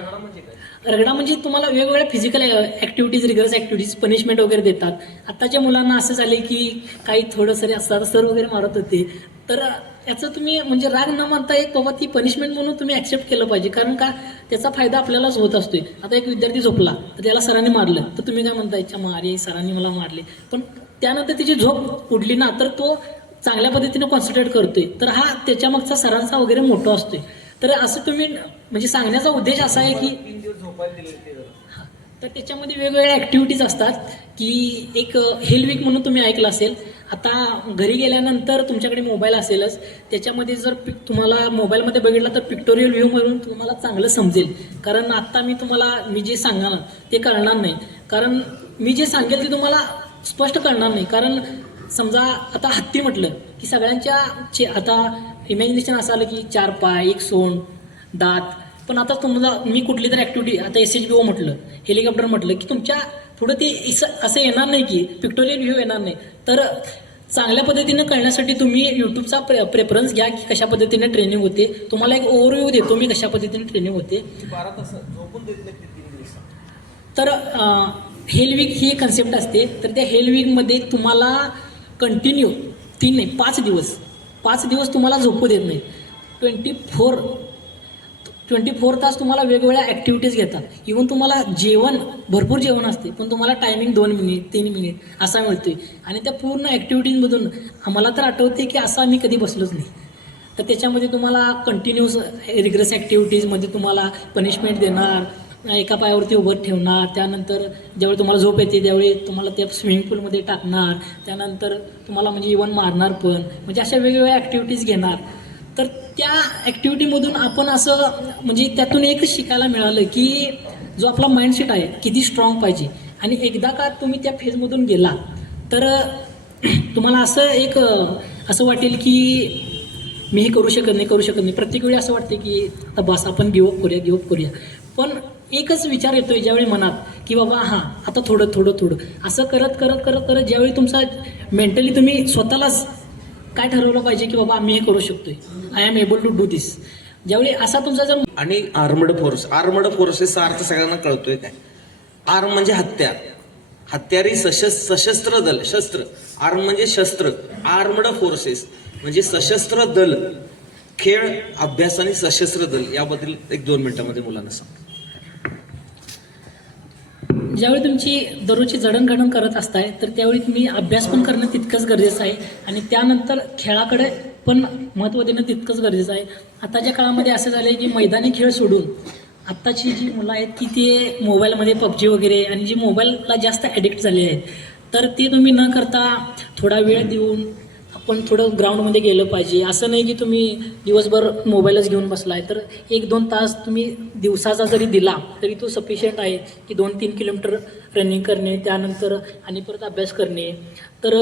रगडा म्हणजे तुम्हाला वेगवेगळ्या physical activities, rigorous activities, punishment वगैरे देतात. आत्ताच्या मुलांना असं झाले की काही थोडंसं असतात, सर वगैरे मारत होते, तर याचं तुम्ही म्हणजे राग न मानता एक बाबा ती पनिशमेंट म्हणून तुम्ही ॲक्सेप्ट केलं पाहिजे. कारण का त्याचा फायदा आपल्यालाच होत असतोय. आता एक विद्यार्थी झोपला तर त्याला सरांनी मारलं तर तुम्ही काय म्हणता, याच्या मारे सरांनी मला मारले, पण त्यानंतर त्याची झोप उडली ना तर तो चांगल्या पद्धतीने कॉन्सन्ट्रेट करतोय, तर हा त्याच्यामागचा सरांचा वगैरे मोठा असतोय. तर असं तुम्ही म्हणजे सांगण्याचा उद्देश असा आहे की हां, तर त्याच्यामध्ये वेगवेगळ्या ॲक्टिव्हिटीज असतात की एक हेल वीक म्हणून तुम्ही ऐकलं असेल. आता घरी गेल्यानंतर तुमच्याकडे मोबाईल असेलच, त्याच्यामध्ये जर तुम्हाला मोबाईलमध्ये बघितला तर पिक्टोरियल व्ह्यू म्हणून तुम्हाला चांगलं समजेल. कारण आत्ता मी जे सांगणार ते कळणार नाही, कारण मी जे सांगेल ते तुम्हाला स्पष्ट कळणार नाही. कारण समजा आता हत्ती म्हटलं की सगळ्यांच्या आता इमॅजिनेशन असं आलं की 4 पाय, 1 सोंड, दात. पण आता तुम्हाला मी कुठली तर ॲक्टिव्हिटी, आता SHBO म्हटलं, हेलिकॉप्टर म्हटलं की तुमच्या पुढं ते असं येणार नाही की पिक्टोरियल व्ह्यू येणार नाही. तर चांगल्या पद्धतीनं कळण्यासाठी तुम्ही यूट्यूबचा प्रेफरन्स घ्या की कशा पद्धतीने ट्रेनिंग होते. तुम्हाला एक ओव्हरव्ह्यू देतो मी कशा पद्धतीने ट्रेनिंग होते. तर हेल वीक ही एक कन्सेप्ट असते. तर त्या हेल वीकमध्ये तुम्हाला कंटिन्यू 3 नाही 5 दिवस तुम्हाला झोपू देत नाही. 24 तास तुम्हाला वेगवेगळ्या ॲक्टिव्हिटीज घेतात. इव्हन तुम्हाला भरपूर जेवण असते, पण तुम्हाला टायमिंग 2 मिनिट 3 मिनिट असा मिळतोय. आणि त्या पूर्ण ॲक्टिव्हिटीजमधून आम्हाला तर आठवते की असं आम्ही कधी बसलोच नाही. तर त्याच्यामध्ये तुम्हाला कंटिन्यूस रिग्रेस ॲक्टिव्हिटीजमध्ये तुम्हाला पनिशमेंट देणार, एका पायावरती उभं ठेवणार, त्यानंतर ज्यावेळी तुम्हाला झोप येते त्यावेळी तुम्हाला त्या स्विमिंग पूलमध्ये टाकणार, त्यानंतर तुम्हाला म्हणजे इव्हन मारणार पण, म्हणजे अशा वेगवेगळ्या ॲक्टिव्हिटीज घेणार. तर त्या ॲक्टिव्हिटीमधून आपण असं म्हणजे त्यातून एकच शिकायला मिळालं की जो आपला माइंडसेट आहे किती स्ट्रॉंग पाहिजे. आणि एकदा का तुम्ही त्या फेजमधून गेला तर तुम्हाला असं वाटेल की मी हे करू शकत नाही. प्रत्येक वेळी असं वाटते की आता बस आपण गिवअप करूया. पण एकच विचार येतोय ज्यावेळी मनात की बाबा हां आता थोडं असं करत ज्यावेळी तुमचा मेंटली तुम्ही स्वतःलाच काय ठरवलं पाहिजे की बाबा मी हे करू शकतोय, I am able to do this. ज्यावेळी असा तुमचा जर आणि आर्मड फोर्सेसचा अर्थ सगळ्यांना कळतोय काय? आर्म म्हणजे हत्यार, हत्यारी सशस्त्र दल, शस्त्र. आर्म म्हणजे शस्त्र, आर्मड फोर्सेस म्हणजे सशस्त्र दल. खेळ, अभ्यास आणि सशस्त्र दल याबद्दल 1-2 मिनिटांमध्ये मुलांना सांग. ज्यावेळी तुमची दररोजची जडणघडण करत असताय तर त्यावेळी तुम्ही अभ्यास पण करणं तितकंच गरजेचं आहे आणि त्यानंतर खेळाकडे पण महत्त्व देणं तितकंच गरजेचं आहे. आताच्या काळामध्ये असं झालं आहे की मैदानी खेळ सोडून आत्ताची जी मुलं आहेत की ते मोबाईलमध्ये PUBG वगैरे आणि जी मोबाईलला जास्त ॲडिक्ट झाले आहेत, तर ते तुम्ही न करता थोडा वेळ देऊन आपण थोडं ग्राउंडमध्ये गेलं पाहिजे. असं नाही की तुम्ही दिवसभर मोबाईलच घेऊन बसलाय. तर 1-2 तास तुम्ही दिवसाचा जरी दिला तरी तो सफिशियंट आहे की 2-3 किलोमीटर रनिंग करणे, त्यानंतर आणि परत अभ्यास करणे, तर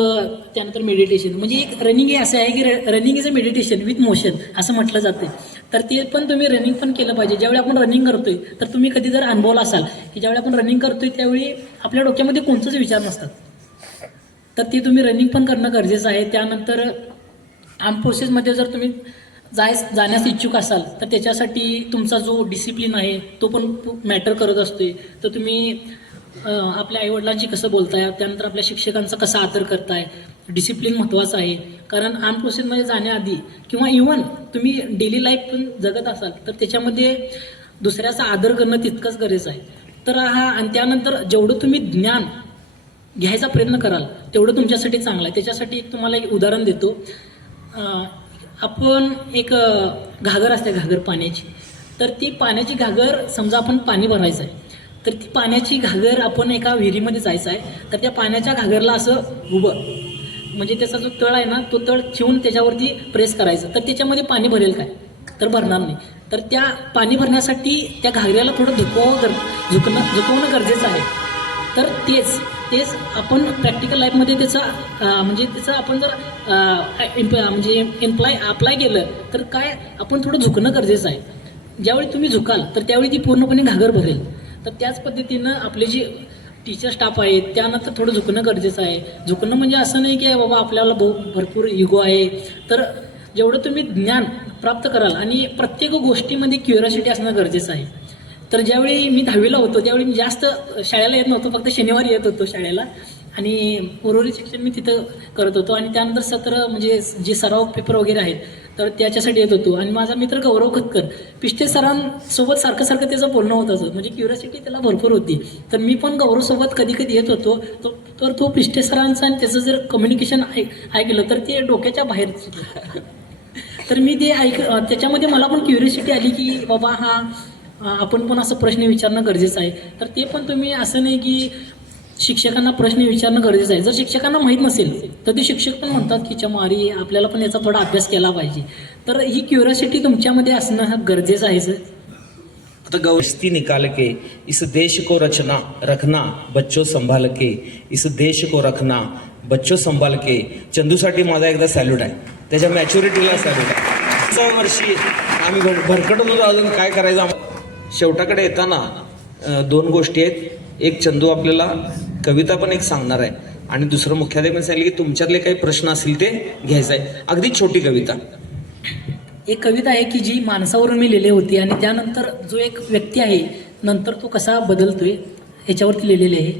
त्यानंतर मेडिटेशन. म्हणजे एक रनिंग हे असं आहे की running is a meditation with motion असं म्हटलं जातं. तर ते पण तुम्ही रनिंग पण केलं पाहिजे. ज्यावेळी आपण रनिंग करतोय तर तुम्ही कधी जर अनुभवला असाल की ज्यावेळी आपण रनिंग करतोय त्यावेळी आपल्या डोक्यामध्ये कोणतेच विचार नसतात. तर ते तुम्ही रनिंग पण करणं गरजेचं आहे. त्यानंतर आर्म फोर्सेसमध्ये जर तुम्ही जाण्यास इच्छुक असाल तर त्याच्यासाठी तुमचा जो डिसिप्लिन आहे तो पण मॅटर करत असतोय. तर तुम्ही आपल्या आईवडिलांशी कसं बोलताय, त्यानंतर आपल्या शिक्षकांचा कसा आदर करताय, डिसिप्लिन महत्त्वाचं आहे. कारण आर्म फोर्सेसमध्ये जाण्याआधी किंवा इव्हन तुम्ही डेली लाईफ पण जगत असाल तर त्याच्यामध्ये दुसऱ्याचा आदर करणं तितकंच गरजेचं आहे. तर आणि त्यानंतर जेवढं तुम्ही ज्ञान घ्यायचा प्रयत्न कराल तेवढं तुमच्यासाठी चांगलं आहे. त्याच्यासाठी एक तुम्हाला एक उदाहरण देतो. आपण एक घागर असते, घागर पाण्याची. तर ती पाण्याची घागर समजा आपण पाणी भरायचं आहे तर ती पाण्याची घागर आपण एका विहिरीमध्ये जायचं आहे. तर त्या पाण्याच्या घागरला असं उभं म्हणजे त्याचा जो तळ आहे ना तो तळ ठेवून त्याच्यावरती प्रेस करायचं. तर त्याच्यामध्ये पाणी भरेल काय? तर भरणार नाही. तर त्या पाणी भरण्यासाठी त्या घागऱ्याला थोडं झुकवणं गरजेचं आहे. तर तेच आपण प्रॅक्टिकल लाईफमध्ये त्याचं आपण जर अप्लाय केलं तर काय आपण थोडं झुकणं गरजेचं आहे. ज्यावेळी तुम्ही झुकाल तर त्यावेळी ती पूर्णपणे घागर भरेल. तर त्याच पद्धतीनं आपले जे टीचर स्टाफ आहेत त्यानंतर थोडं झुकणं गरजेचं आहे. झुकणं म्हणजे असं नाही की बाबा आपल्याला भरपूर इगो आहे. तर जेवढं तुम्ही ज्ञान प्राप्त कराल आणि प्रत्येक गोष्टीमध्ये क्युरिओसिटी असणं गरजेचं आहे. तर ज्यावेळी मी 10वीला होतो त्यावेळी मी जास्त शाळेला येत नव्हतो, फक्त शनिवारी येत होतो शाळेला आणि उर्वरित शिक्षण मी तिथं करत होतो. आणि त्यानंतर सत्र म्हणजे जे सराव पेपर वगैरे आहेत तर त्याच्यासाठी येत होतो. आणि माझा मित्र गौरव खतकर पिष्टे सरांसोबत सारखं त्याचं बोलणं होत असं, म्हणजे क्युरियोसिटी त्याला भरपूर होती. तर मी पण गौरवसोबत कधी कधी येत होतो. तर तो पिष्टे सरांचा आणि त्याचं जर कम्युनिकेशन ऐकलं तर ते डोक्याच्या बाहेर. तर मी ते त्याच्यामध्ये मला पण क्युरियोसिटी आली की बाबा आपण पण असं प्रश्न विचारणं गरजेचं आहे. तर ते पण तुम्ही असं नाही की शिक्षकांना प्रश्न विचारणं गरजेचं आहे. जर शिक्षकांना माहीत नसेल तर ते शिक्षक पण म्हणतात की चमारी आपल्याला पण याचा थोडा अभ्यास केला पाहिजे. तर ही क्युरियोसिटी तुमच्यामध्ये असणं हा गरजेचं आहे सर. आता गौस्ती निकाल के इस देश को रखना बच्चों संभाल के, इस देश को रखना बच्चों संभाल के. चंदूसाठी माझा एकदा सॅल्यूट आहे, त्याच्या मॅच्युरिटीला सॅल्यूट आहे. 5 वर्षी आम्ही भरकटत होतो, अजून काय करायचं. शेवटाकडे येताना 2 गोष्टी आहेत. एक चंदू आपल्याला कविता पण एक सांगणार आहे आणि दुसरं मुख्याध्यापन सांगितलं की तुमच्यातले काही प्रश्न असतील ते घ्यायचं आहे. अगदी छोटी कविता. एक कविता आहे की जी माणसावरून मी लिहिली होती आणि त्यानंतर जो एक व्यक्ती आहे नंतर तो कसा बदलतोय ह्याच्यावरती लिहिलेली आहे.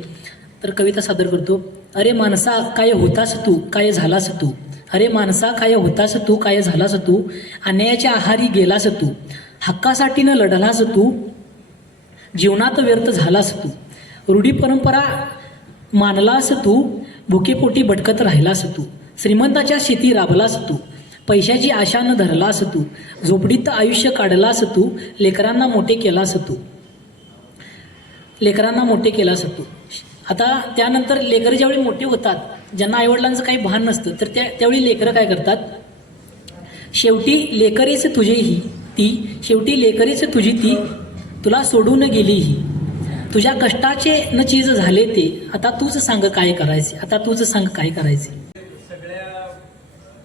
तर कविता सादर करतो. अरे माणसा काय होतास तू, काय झालास तू. अरे माणसा काय होतास तू, काय झालास तू. अन्यायाच्या आहारी गेलास तू, हक्कासाठी न लढलास तू. जीवनात व्यर्थ झालास तू, रूढी परंपरा मानलास तू. भुकेपोटी भटकत राहिलास तू, श्रीमंताच्या शेती राबलास तू. पैशाची आशा न धरलास तू, झोपडीत आयुष्य काढलास तू. लेकरांना मोठे केलास तू, लेकरांना मोठे केलास तू. आता त्यानंतर लेकरं ज्यावेळी मोठे होतात, ज्यांना आईवडिलांचं काही भान नसतं, तर त्यावेळी लेकरं काय करतात. शेवटी लेकरीच तुझेही ती, शेवटी लेकरीच तुझी ती, तुला सोडून गेलीही. तुझ्या कष्टाचे न चीज झाले ते, आता तूच सांग काय करायचे, आता तूच सांग काय करायचे. सगळ्या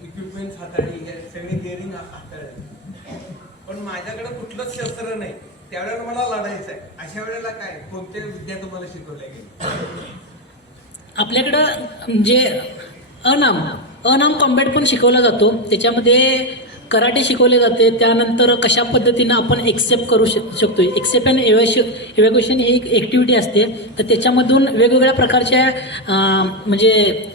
इक्विपमेंट्स हाताळली, सगळी डेअरिंग हाताळली, पण माझ्याकडे कुठलंच शस्त्र नाही. त्यावेळेला मला लढायचं आहे. अशा वेळेला काय कोणते विद्या तुम्हाला शिकवल्या गेली. आपल्याकडं म्हणजे अनाम कॉम्बॅट पण शिकवला जातो. त्याच्यामध्ये कराटे शिकवले जाते. त्यानंतर कशा पद्धतीनं आपण एक्सेप्ट करू शकतो. एक्सेप्ट अँड इव्हॅक्युएशन ही एक ॲक्टिव्हिटी असते. तर त्याच्यामधून वेगवेगळ्या प्रकारच्या म्हणजे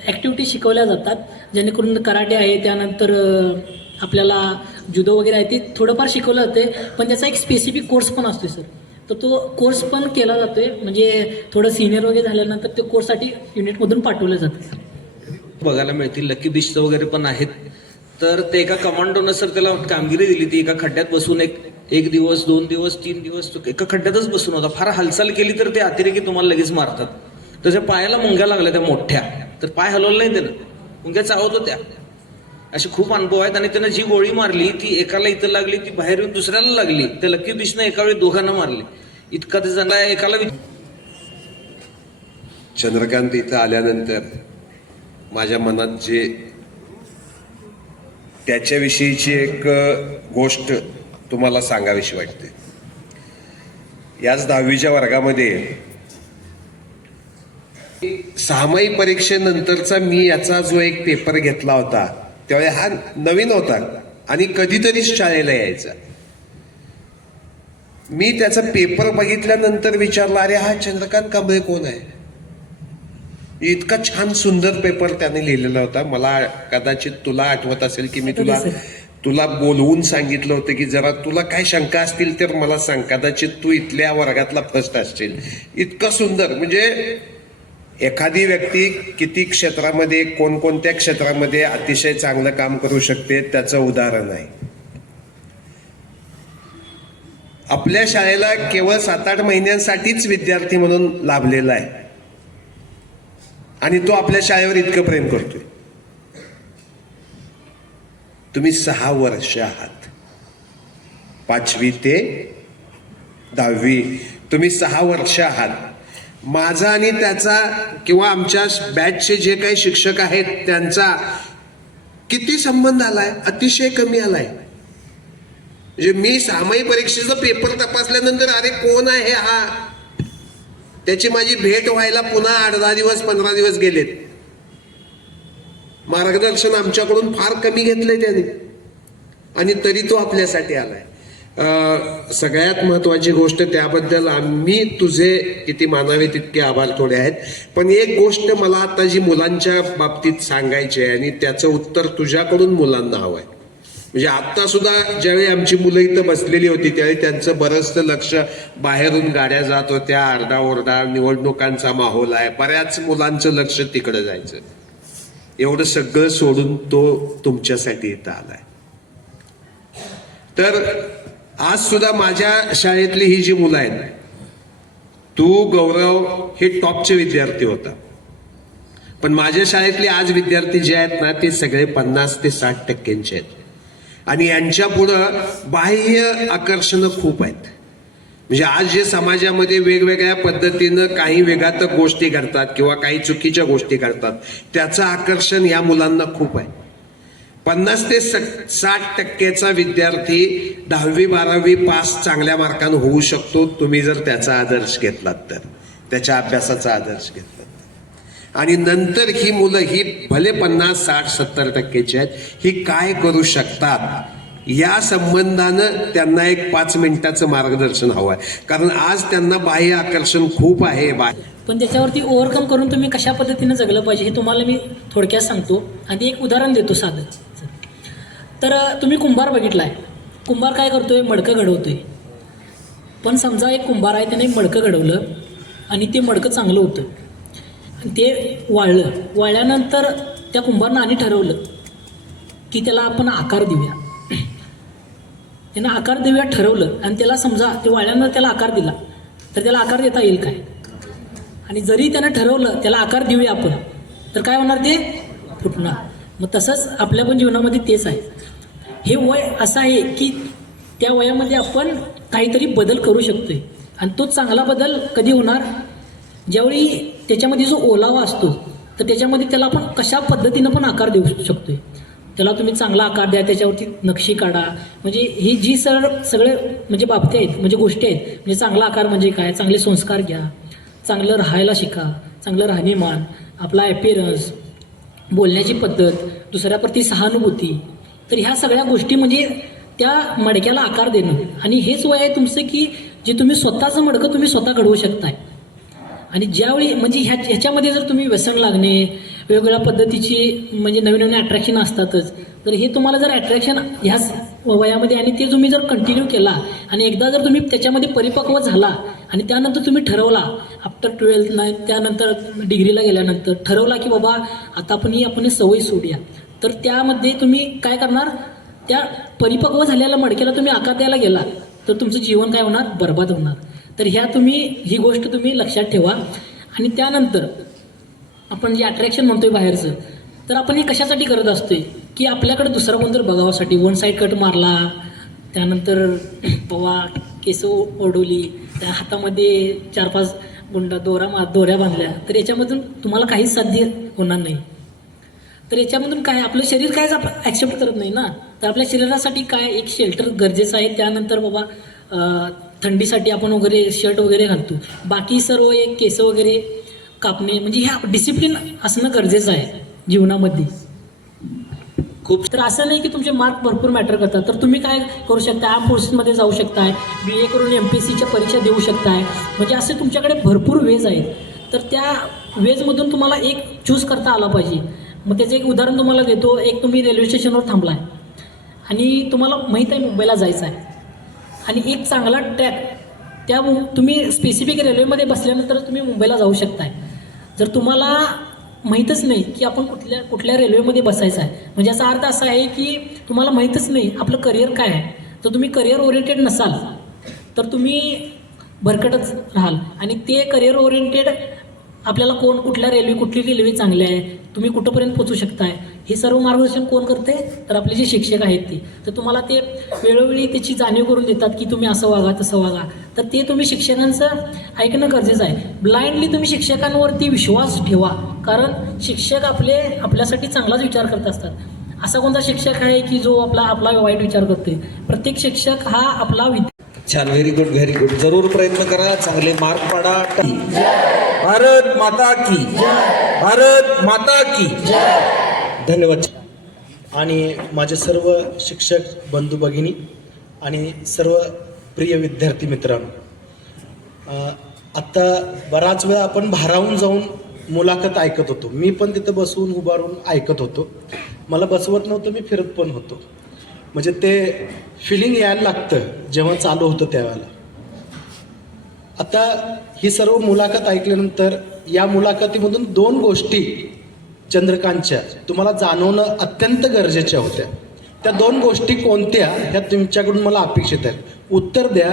ॲक्टिव्हिटी शिकवल्या जातात, जेणेकरून कराटे आहे, त्यानंतर आपल्याला जुदो वगैरे आहे, ते थोडंफार शिकवलं जाते. पण त्याचा एक स्पेसिफिक कोर्स पण असतो सर. तर तो कोर्स पण केला जातोय, म्हणजे थोडं सिनियर वगैरे झाल्यानंतर ते कोर्ससाठी युनिटमधून पाठवलं जातं. बघायला मिळतील. लकी बिस्ट वगैरे पण आहेत. तर ते एका कमांडोनं सर त्याला कामगिरी दिली. ती एका खड्ड्यात बसून एक दिवस 2 दिवस 3 दिवस एका खड्ड्यातच बसून होता. फार हालचाल केली तर ते अतिरेकी तुम्हाला लगेच मारतात. त्याच्या पायाला मुंग्या लागल्या त्या मोठ्या, तर पाय हलवलं नाही त्यानं, मुंग्या चावत होत्या. असे खूप अनुभव आहेत. आणि त्यानं जी गोळी मारली ती एकाला इथं लागली, ती बाहेर येऊन दुसऱ्याला लागली. त्या लकी बिशनं एका वेळी दोघांना मारली. इतका ते चांगला एकाला. चंद्रकांत इथं आल्यानंतर माझ्या मनात जे त्याच्याविषयीची एक गोष्ट तुम्हाला सांगावीशी वाटते. याच 10वीच्या वर्गामध्ये 6माही परीक्षेनंतरचा मी याचा जो एक पेपर घेतला होता, त्यावेळी हा नवीन होता आणि कधीतरीच शाळेला यायचा. मी त्याचा पेपर बघितल्यानंतर विचारला, अरे हा चंद्रकांत कांबळे कोण आहे. इतका छान सुंदर पेपर त्याने लिहिलेला होता. मला कदाचित तुला आठवत असेल की मी तुला बोलवून सांगितलं होतं की जरा तुला काय शंका असतील तर मला सांग, कदाचित तू इथल्या वर्गातला फर्स्ट असशील. इतका सुंदर, म्हणजे एखादी व्यक्ती किती क्षेत्रामध्ये, कोणकोणत्या क्षेत्रामध्ये अतिशय चांगलं काम करू शकते त्याचं उदाहरण आहे. आपल्या शाळेला केवळ 7-8 महिन्यांसाठीच विद्यार्थी म्हणून लाभलेला आहे आणि तो आपल्या शाळेवर इतकं प्रेम करतोय. तुम्ही 6 वर्ष आहात, 5वी ते 10वी, तुम्ही 6 वर्ष आहात. माझा आणि त्याचा किंवा आमच्या बॅचचे जे काही शिक्षक आहेत त्यांचा किती संबंध आलाय, अतिशय कमी आलाय. म्हणजे मी 6माही परीक्षेचा पेपर तपासल्यानंतर अरे कोण आहे हा, त्याची माझी भेट व्हायला पुन्हा 8-10 दिवस 15 दिवस गेलेत. मार्गदर्शन आमच्याकडून फार कमी घेतलंय त्याने आणि तरी तो आपल्यासाठी आलाय. सगळ्यात महत्वाची गोष्ट त्याबद्दल आम्ही तुझे किती मानावे तितके आभार थोडे आहेत. पण एक गोष्ट मला आता जी मुलांच्या बाबतीत सांगायची आहे आणि त्याचं उत्तर तुझ्याकडून मुलांना हवं आहे. म्हणजे आता सुद्धा ज्यावेळी आमची मुलं इथं बसलेली होती त्यावेळी त्यांचं बरंचसं लक्ष बाहेरून गाड्या जात होत्या, आरडाओरडा, निवडणुकांचा माहोल आहे, बऱ्याच मुलांचं लक्ष तिकडं जायचं. एवढं सगळं सोडून तो तुमच्यासाठी इथं आलाय. तर आज सुद्धा माझ्या शाळेतली ही जी मुलं आहेत, तू गौरव हे टॉपचे विद्यार्थी होता, पण माझ्या शाळेतले आज विद्यार्थी जे आहेत ना ते सगळे 50 ते 60% आहेत. आणि यांच्या पुढं बाह्य आकर्षणं खूप आहेत. म्हणजे आज जे समाजामध्ये वेगवेगळ्या पद्धतीनं काही वेगात गोष्टी करतात किंवा काही चुकीच्या गोष्टी करतात, त्याचं आकर्षण या मुलांना खूप आहे. 50 ते 60% विद्यार्थी 10वी 12वी पास चांगल्या मार्कानं होऊ शकतो, तुम्ही जर त्याचा आदर्श घेतलात तर, त्याच्या अभ्यासाचा आदर्श घेतलात. आणि नंतर ही मुलं ही भले 50, 60, 70% आहेत, ही काय करू शकतात या संबंधानं त्यांना एक 5 मिनिटाचं मार्गदर्शन हवं आहे. कारण आज त्यांना बाह्य आकर्षण खूप आहे. पण त्याच्यावरती ओव्हरकम करून तुम्ही कशा पद्धतीनं जगलं पाहिजे हे तुम्हाला मी थोडक्यात सांगतो आणि एक उदाहरण देतो साधं. तर तुम्ही कुंभार बघितला आहे. कुंभार काय करतोय? मडकं घडवतोय. पण समजा एक कुंभार आहे, त्याने मडकं घडवलं आणि ते मडकं चांगलं होतं आणि ते वाळलं. वाळल्यानंतर त्या कुंभारनं आणि ठरवलं की त्याला आपण आकार देऊया. त्यानं आकार देऊया ठरवलं आणि त्याला समजा ते वाळल्यानंतर त्याला आकार दिला तर त्याला आकार देता येईल काय? आणि जरी त्यानं ठरवलं त्याला आकार देऊया आपण, तर काय होणार? ते फुटणार. मग तसंच आपल्या पण जीवनामध्ये तेच आहे. हे वय असं आहे की त्या वयामध्ये आपण काहीतरी बदल करू शकतोय आणि तो चांगला बदल कधी होणार? ज्यावेळी त्याच्यामध्ये जो ओलावा असतो तर त्याच्यामध्ये त्याला आपण कशा पद्धतीनं पण आकार देऊ शकतोय. त्याला तुम्ही चांगला आकार द्या, त्याच्यावरती नक्षी काढा. म्हणजे ही जी सगळे म्हणजे बाबती आहेत, म्हणजे गोष्टी आहेत. म्हणजे चांगला आकार म्हणजे काय? चांगले संस्कार घ्या, चांगलं राहायला शिका, चांगलं राहणीमान, आपला ॲपियरन्स, बोलण्याची पद्धत, दुसऱ्याप्रती सहानुभूती. तर ह्या सगळ्या गोष्टी म्हणजे त्या मडक्याला आकार देणं. आणि हेच वय आहे तुमचं की जे तुम्ही स्वतःचं मडकं तुम्ही स्वतः घडवू शकताय. आणि ज्यावेळी म्हणजे ह्याच्यामध्ये जर तुम्ही व्यसन लागणे, वेगवेगळ्या पद्धतीची म्हणजे नवीन नवीन अट्रॅक्शन असतातच, तर हे तुम्हाला जर अट्रॅक्शन ह्याच वयामध्ये आणि ते तुम्ही जर कंटिन्यू केला आणि एकदा जर तुम्ही त्याच्यामध्ये परिपक्व झाला आणि त्यानंतर तुम्ही ठरवला आफ्टर 12th त्यानंतर डिग्रीला गेल्यानंतर ठरवला की बाबा आता आपण सवय सोडूया, तर त्यामध्ये तुम्ही काय करणार? त्या परिपक्व झालेल्या मडक्याला तुम्ही आकार द्यायला गेला तर तुमचं जीवन काय होणार? बरबाद होणार. तर ही गोष्ट तुम्ही लक्षात ठेवा. आणि त्यानंतर आपण जे अट्रॅक्शन म्हणतोय बाहेरचं, तर आपण हे कशासाठी करत असतोय की आपल्याकडे दुसरा कोणतरी बघावासाठी. 1 साईड कट मारला, त्यानंतर पवा केस ओढवली, त्या हातामध्ये 4-5 दोऱ्या बांधल्या, तर याच्यामधून तुम्हाला काहीच साध्य होणार नाही. तर याच्यामधून काय आपलं शरीर कायच ॲक्सेप्ट करत नाही ना. तर आपल्या शरीरासाठी काय एक शेल्टर गरजेचं आहे. त्यानंतर बाबा थंडीसाठी आपण वगैरे शर्ट वगैरे घालतो. बाकी सर्व एक केस वगैरे कापणे म्हणजे ह्या डिसिप्लिन असणं गरजेचं आहे जीवनामध्ये. खूप तर असं नाही की तुमचे मार्क भरपूर मॅटर करतात. तर तुम्ही काय करू शकता? आर्म फोर्सेसमध्ये जाऊ शकताय, BA करून MPSCच्या परीक्षा देऊ शकताय. म्हणजे असे तुमच्याकडे भरपूर वेज आहेत. तर त्या वेजमधून तुम्हाला एक चूज करता आला पाहिजे. मग त्याचं एक उदाहरण तुम्हाला देतो. एक तुम्ही रेल्वे स्टेशनवर थांबला आहे आणि तुम्हाला माहीत आहे मुंबईला जायचं आहे आणि एक चांगला ट्रॅक तुम्ही स्पेसिफिक रेल्वेमध्ये बसल्यानंतर तुम्ही मुंबईला जाऊ शकताय. जर तुम्हाला माहीतच नाही की आपण कुठल्या रेल्वेमध्ये बसायचं आहे, म्हणजे याचा अर्थ असा आहे की तुम्हाला माहीतच नाही आपलं करिअर काय आहे. तर तुम्ही करिअर ओरिएंटेड नसाल तर तुम्ही भरकटच राहाल. आणि ते करिअर ओरिएंटेड आपल्याला कुठली रेल्वे चांगली आहे, तुम्ही कुठंपर्यंत पोचू शकताय, हे सर्व मार्गदर्शन कोण करते? तर आपले जे शिक्षक आहेत ते. तर तुम्हाला ते वेळोवेळी त्याची जाणीव करून देतात की तुम्ही असं वागा तसं वागा. तर ते तुम्ही शिक्षकांचं ऐकणं गरजेचं आहे. ब्लाइंडली तुम्ही शिक्षकांवरती विश्वास ठेवा, कारण शिक्षक आपल्यासाठी चांगलाच विचार करत असतात. असा कोणता शिक्षक आहे की जो आपला वाईट विचार करतोय? प्रत्येक शिक्षक हा आपला छान, व्हेरी गुड, व्हेरी गुड. जरूर प्रयत्न करा, चांगले मार्क पाडा. भारत माता की, भारत माता की. धन्यवाद. आणि माझे सर्व शिक्षक बंधू भगिनी, आणि सर्व प्रिय विद्यार्थी मित्रांनो, आत्ता बराच वेळ आपण भारावून जाऊन मुलाखत ऐकत होतो. मी पण तिथं बसून उभारून ऐकत होतो. मला बसवत नव्हतं, मी फिरत पण होतो. म्हणजे ते फिलिंग यायला लागतं जेव्हा चालू होतं त्यावेळेला. आता ही सर्व मुलाखत ऐकल्यानंतर या मुलाखतीमधून 2 गोष्टी चंद्रकांतच्या तुम्हाला जाणवणं अत्यंत गरजेच्या होत्या. त्या 2 गोष्टी कोणत्या ह्या तुमच्याकडून मला अपेक्षित आहे. उत्तर द्या.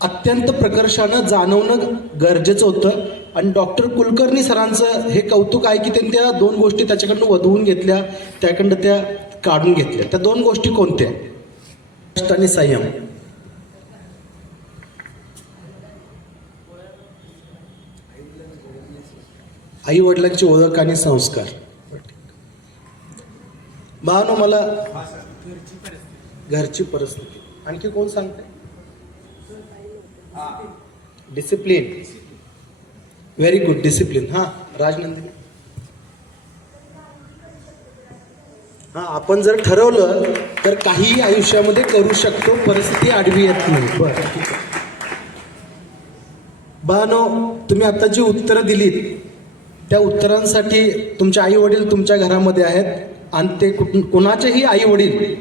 अत्यंत प्रकर्षानं जाणवणं गरजेचं होतं आणि डॉक्टर कुलकर्णी सरांचं हे कौतुक आहे की त्यांनी त्या 2 गोष्टी त्याच्याकडनं वधवून घेतल्या, त्याकडनं त्या काढून घेतल्या. त्या 2 गोष्टी कोणत्या? कष्ट आणि संयम. आई वडिलांची ओळख आणि संस्कार. भावनो मला घरची परिस्थिती. आणखी कोण सांगते? डिसिप्लिन. Very good, discipline. हां राजनंदिनी. हां, आपण जर ठरवलं तर काहीही आयुष्यामध्ये करू शकतो, परिस्थिती आडवी येत नाही. बरं, ठीक आहे. भावनो, तुम्ही आता जी उत्तरं दिलीत त्या उत्तरांसाठी तुमचे आई वडील तुमच्या घरामध्ये आहेत आणि ते कुणाचेही आई वडील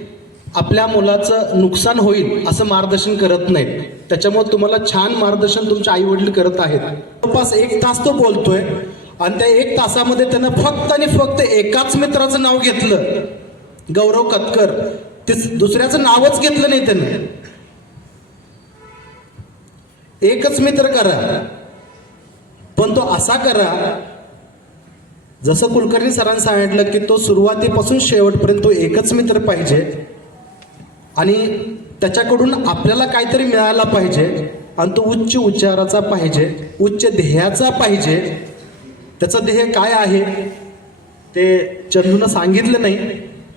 आपल्या मुलाचं नुकसान होईल असं मार्गदर्शन करत नाहीत. त्याच्यामुळे तुम्हाला छान मार्गदर्शन तुमचे आई वडील करत आहेत. जवळपास 1 तास तो बोलतोय आणि त्या 1 तासामध्ये त्यानं फक्त आणि फक्त एकाच मित्राचं नाव घेतलं, गौरव कतकर. ते दुसऱ्याचं नावच घेतलं नाही त्यानं. एकच मित्र करा, पण तो असा करा जसं कुलकर्णी सरांनी सांगितलं की तो सुरुवातीपासून शेवटपर्यंत तो एकच मित्र पाहिजे आणि त्याच्याकडून आपल्याला काहीतरी मिळायला पाहिजे आणि तो उच्च उच्चाराचा पाहिजे, उच्च ध्येयाचा पाहिजे. त्याचं ध्येय काय आहे ते चंदूनं सांगितलं नाही,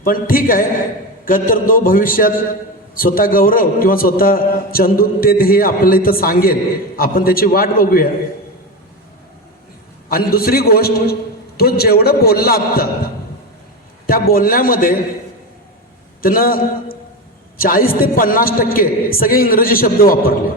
पण ठीक आहे. तर तो भविष्यात स्वतः गौरव किंवा स्वतः चंदू ते ध्येय आपल्याला इथं सांगेल. आपण त्याची वाट बघूया. आणि दुसरी गोष्ट, तो जेवढं बोलला आत्ता त्या बोलण्यामध्ये त्यानं 40 ते 50% सगळे इंग्रजी शब्द वापरले.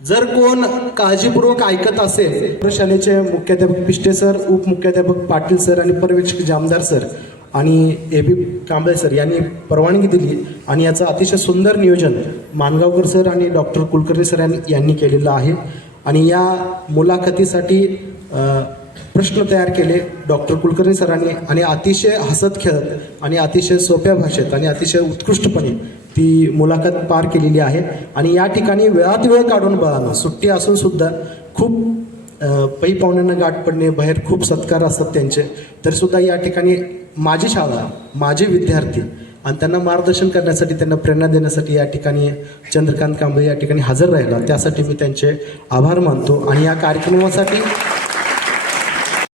जर कोण काळजीपूर्वक ऐकत असेल, शाळेचे मुख्याध्यापक पिष्टे सर, उपमुख्याध्यापक पाटील सर आणि पर्यवेक्षक जामदार सर आणि AB कांबळे सर यांनी परवानगी दिली आणि याचं अतिशय सुंदर नियोजन मानगावकर सर आणि डॉक्टर कुलकर्णी सर यांनी केलेलं आहे. आणि या मुलाखतीसाठी प्रश्न तयार केले डॉक्टर कुलकर्णी सरांनी आणि अतिशय हसत खेळत आणि अतिशय सोप्या भाषेत आणि अतिशय उत्कृष्टपणे ती मुलाखत पार केलेली आहे. आणि या ठिकाणी वेळात वेळ काढून बघा, सुट्टी असून सुद्धा खूप पै पाहुण्यांना गाठ पडणे, बाहेर खूप सत्कार असतात त्यांचे, तरीसुद्धा या ठिकाणी माझी शाळा, माझे विद्यार्थी आणि त्यांना मार्गदर्शन करण्यासाठी, त्यांना प्रेरणा देण्यासाठी या ठिकाणी चंद्रकांत कांबळे या ठिकाणी हजर राहिला. त्यासाठी मी त्यांचे आभार मानतो. आणि या कार्यक्रमासाठी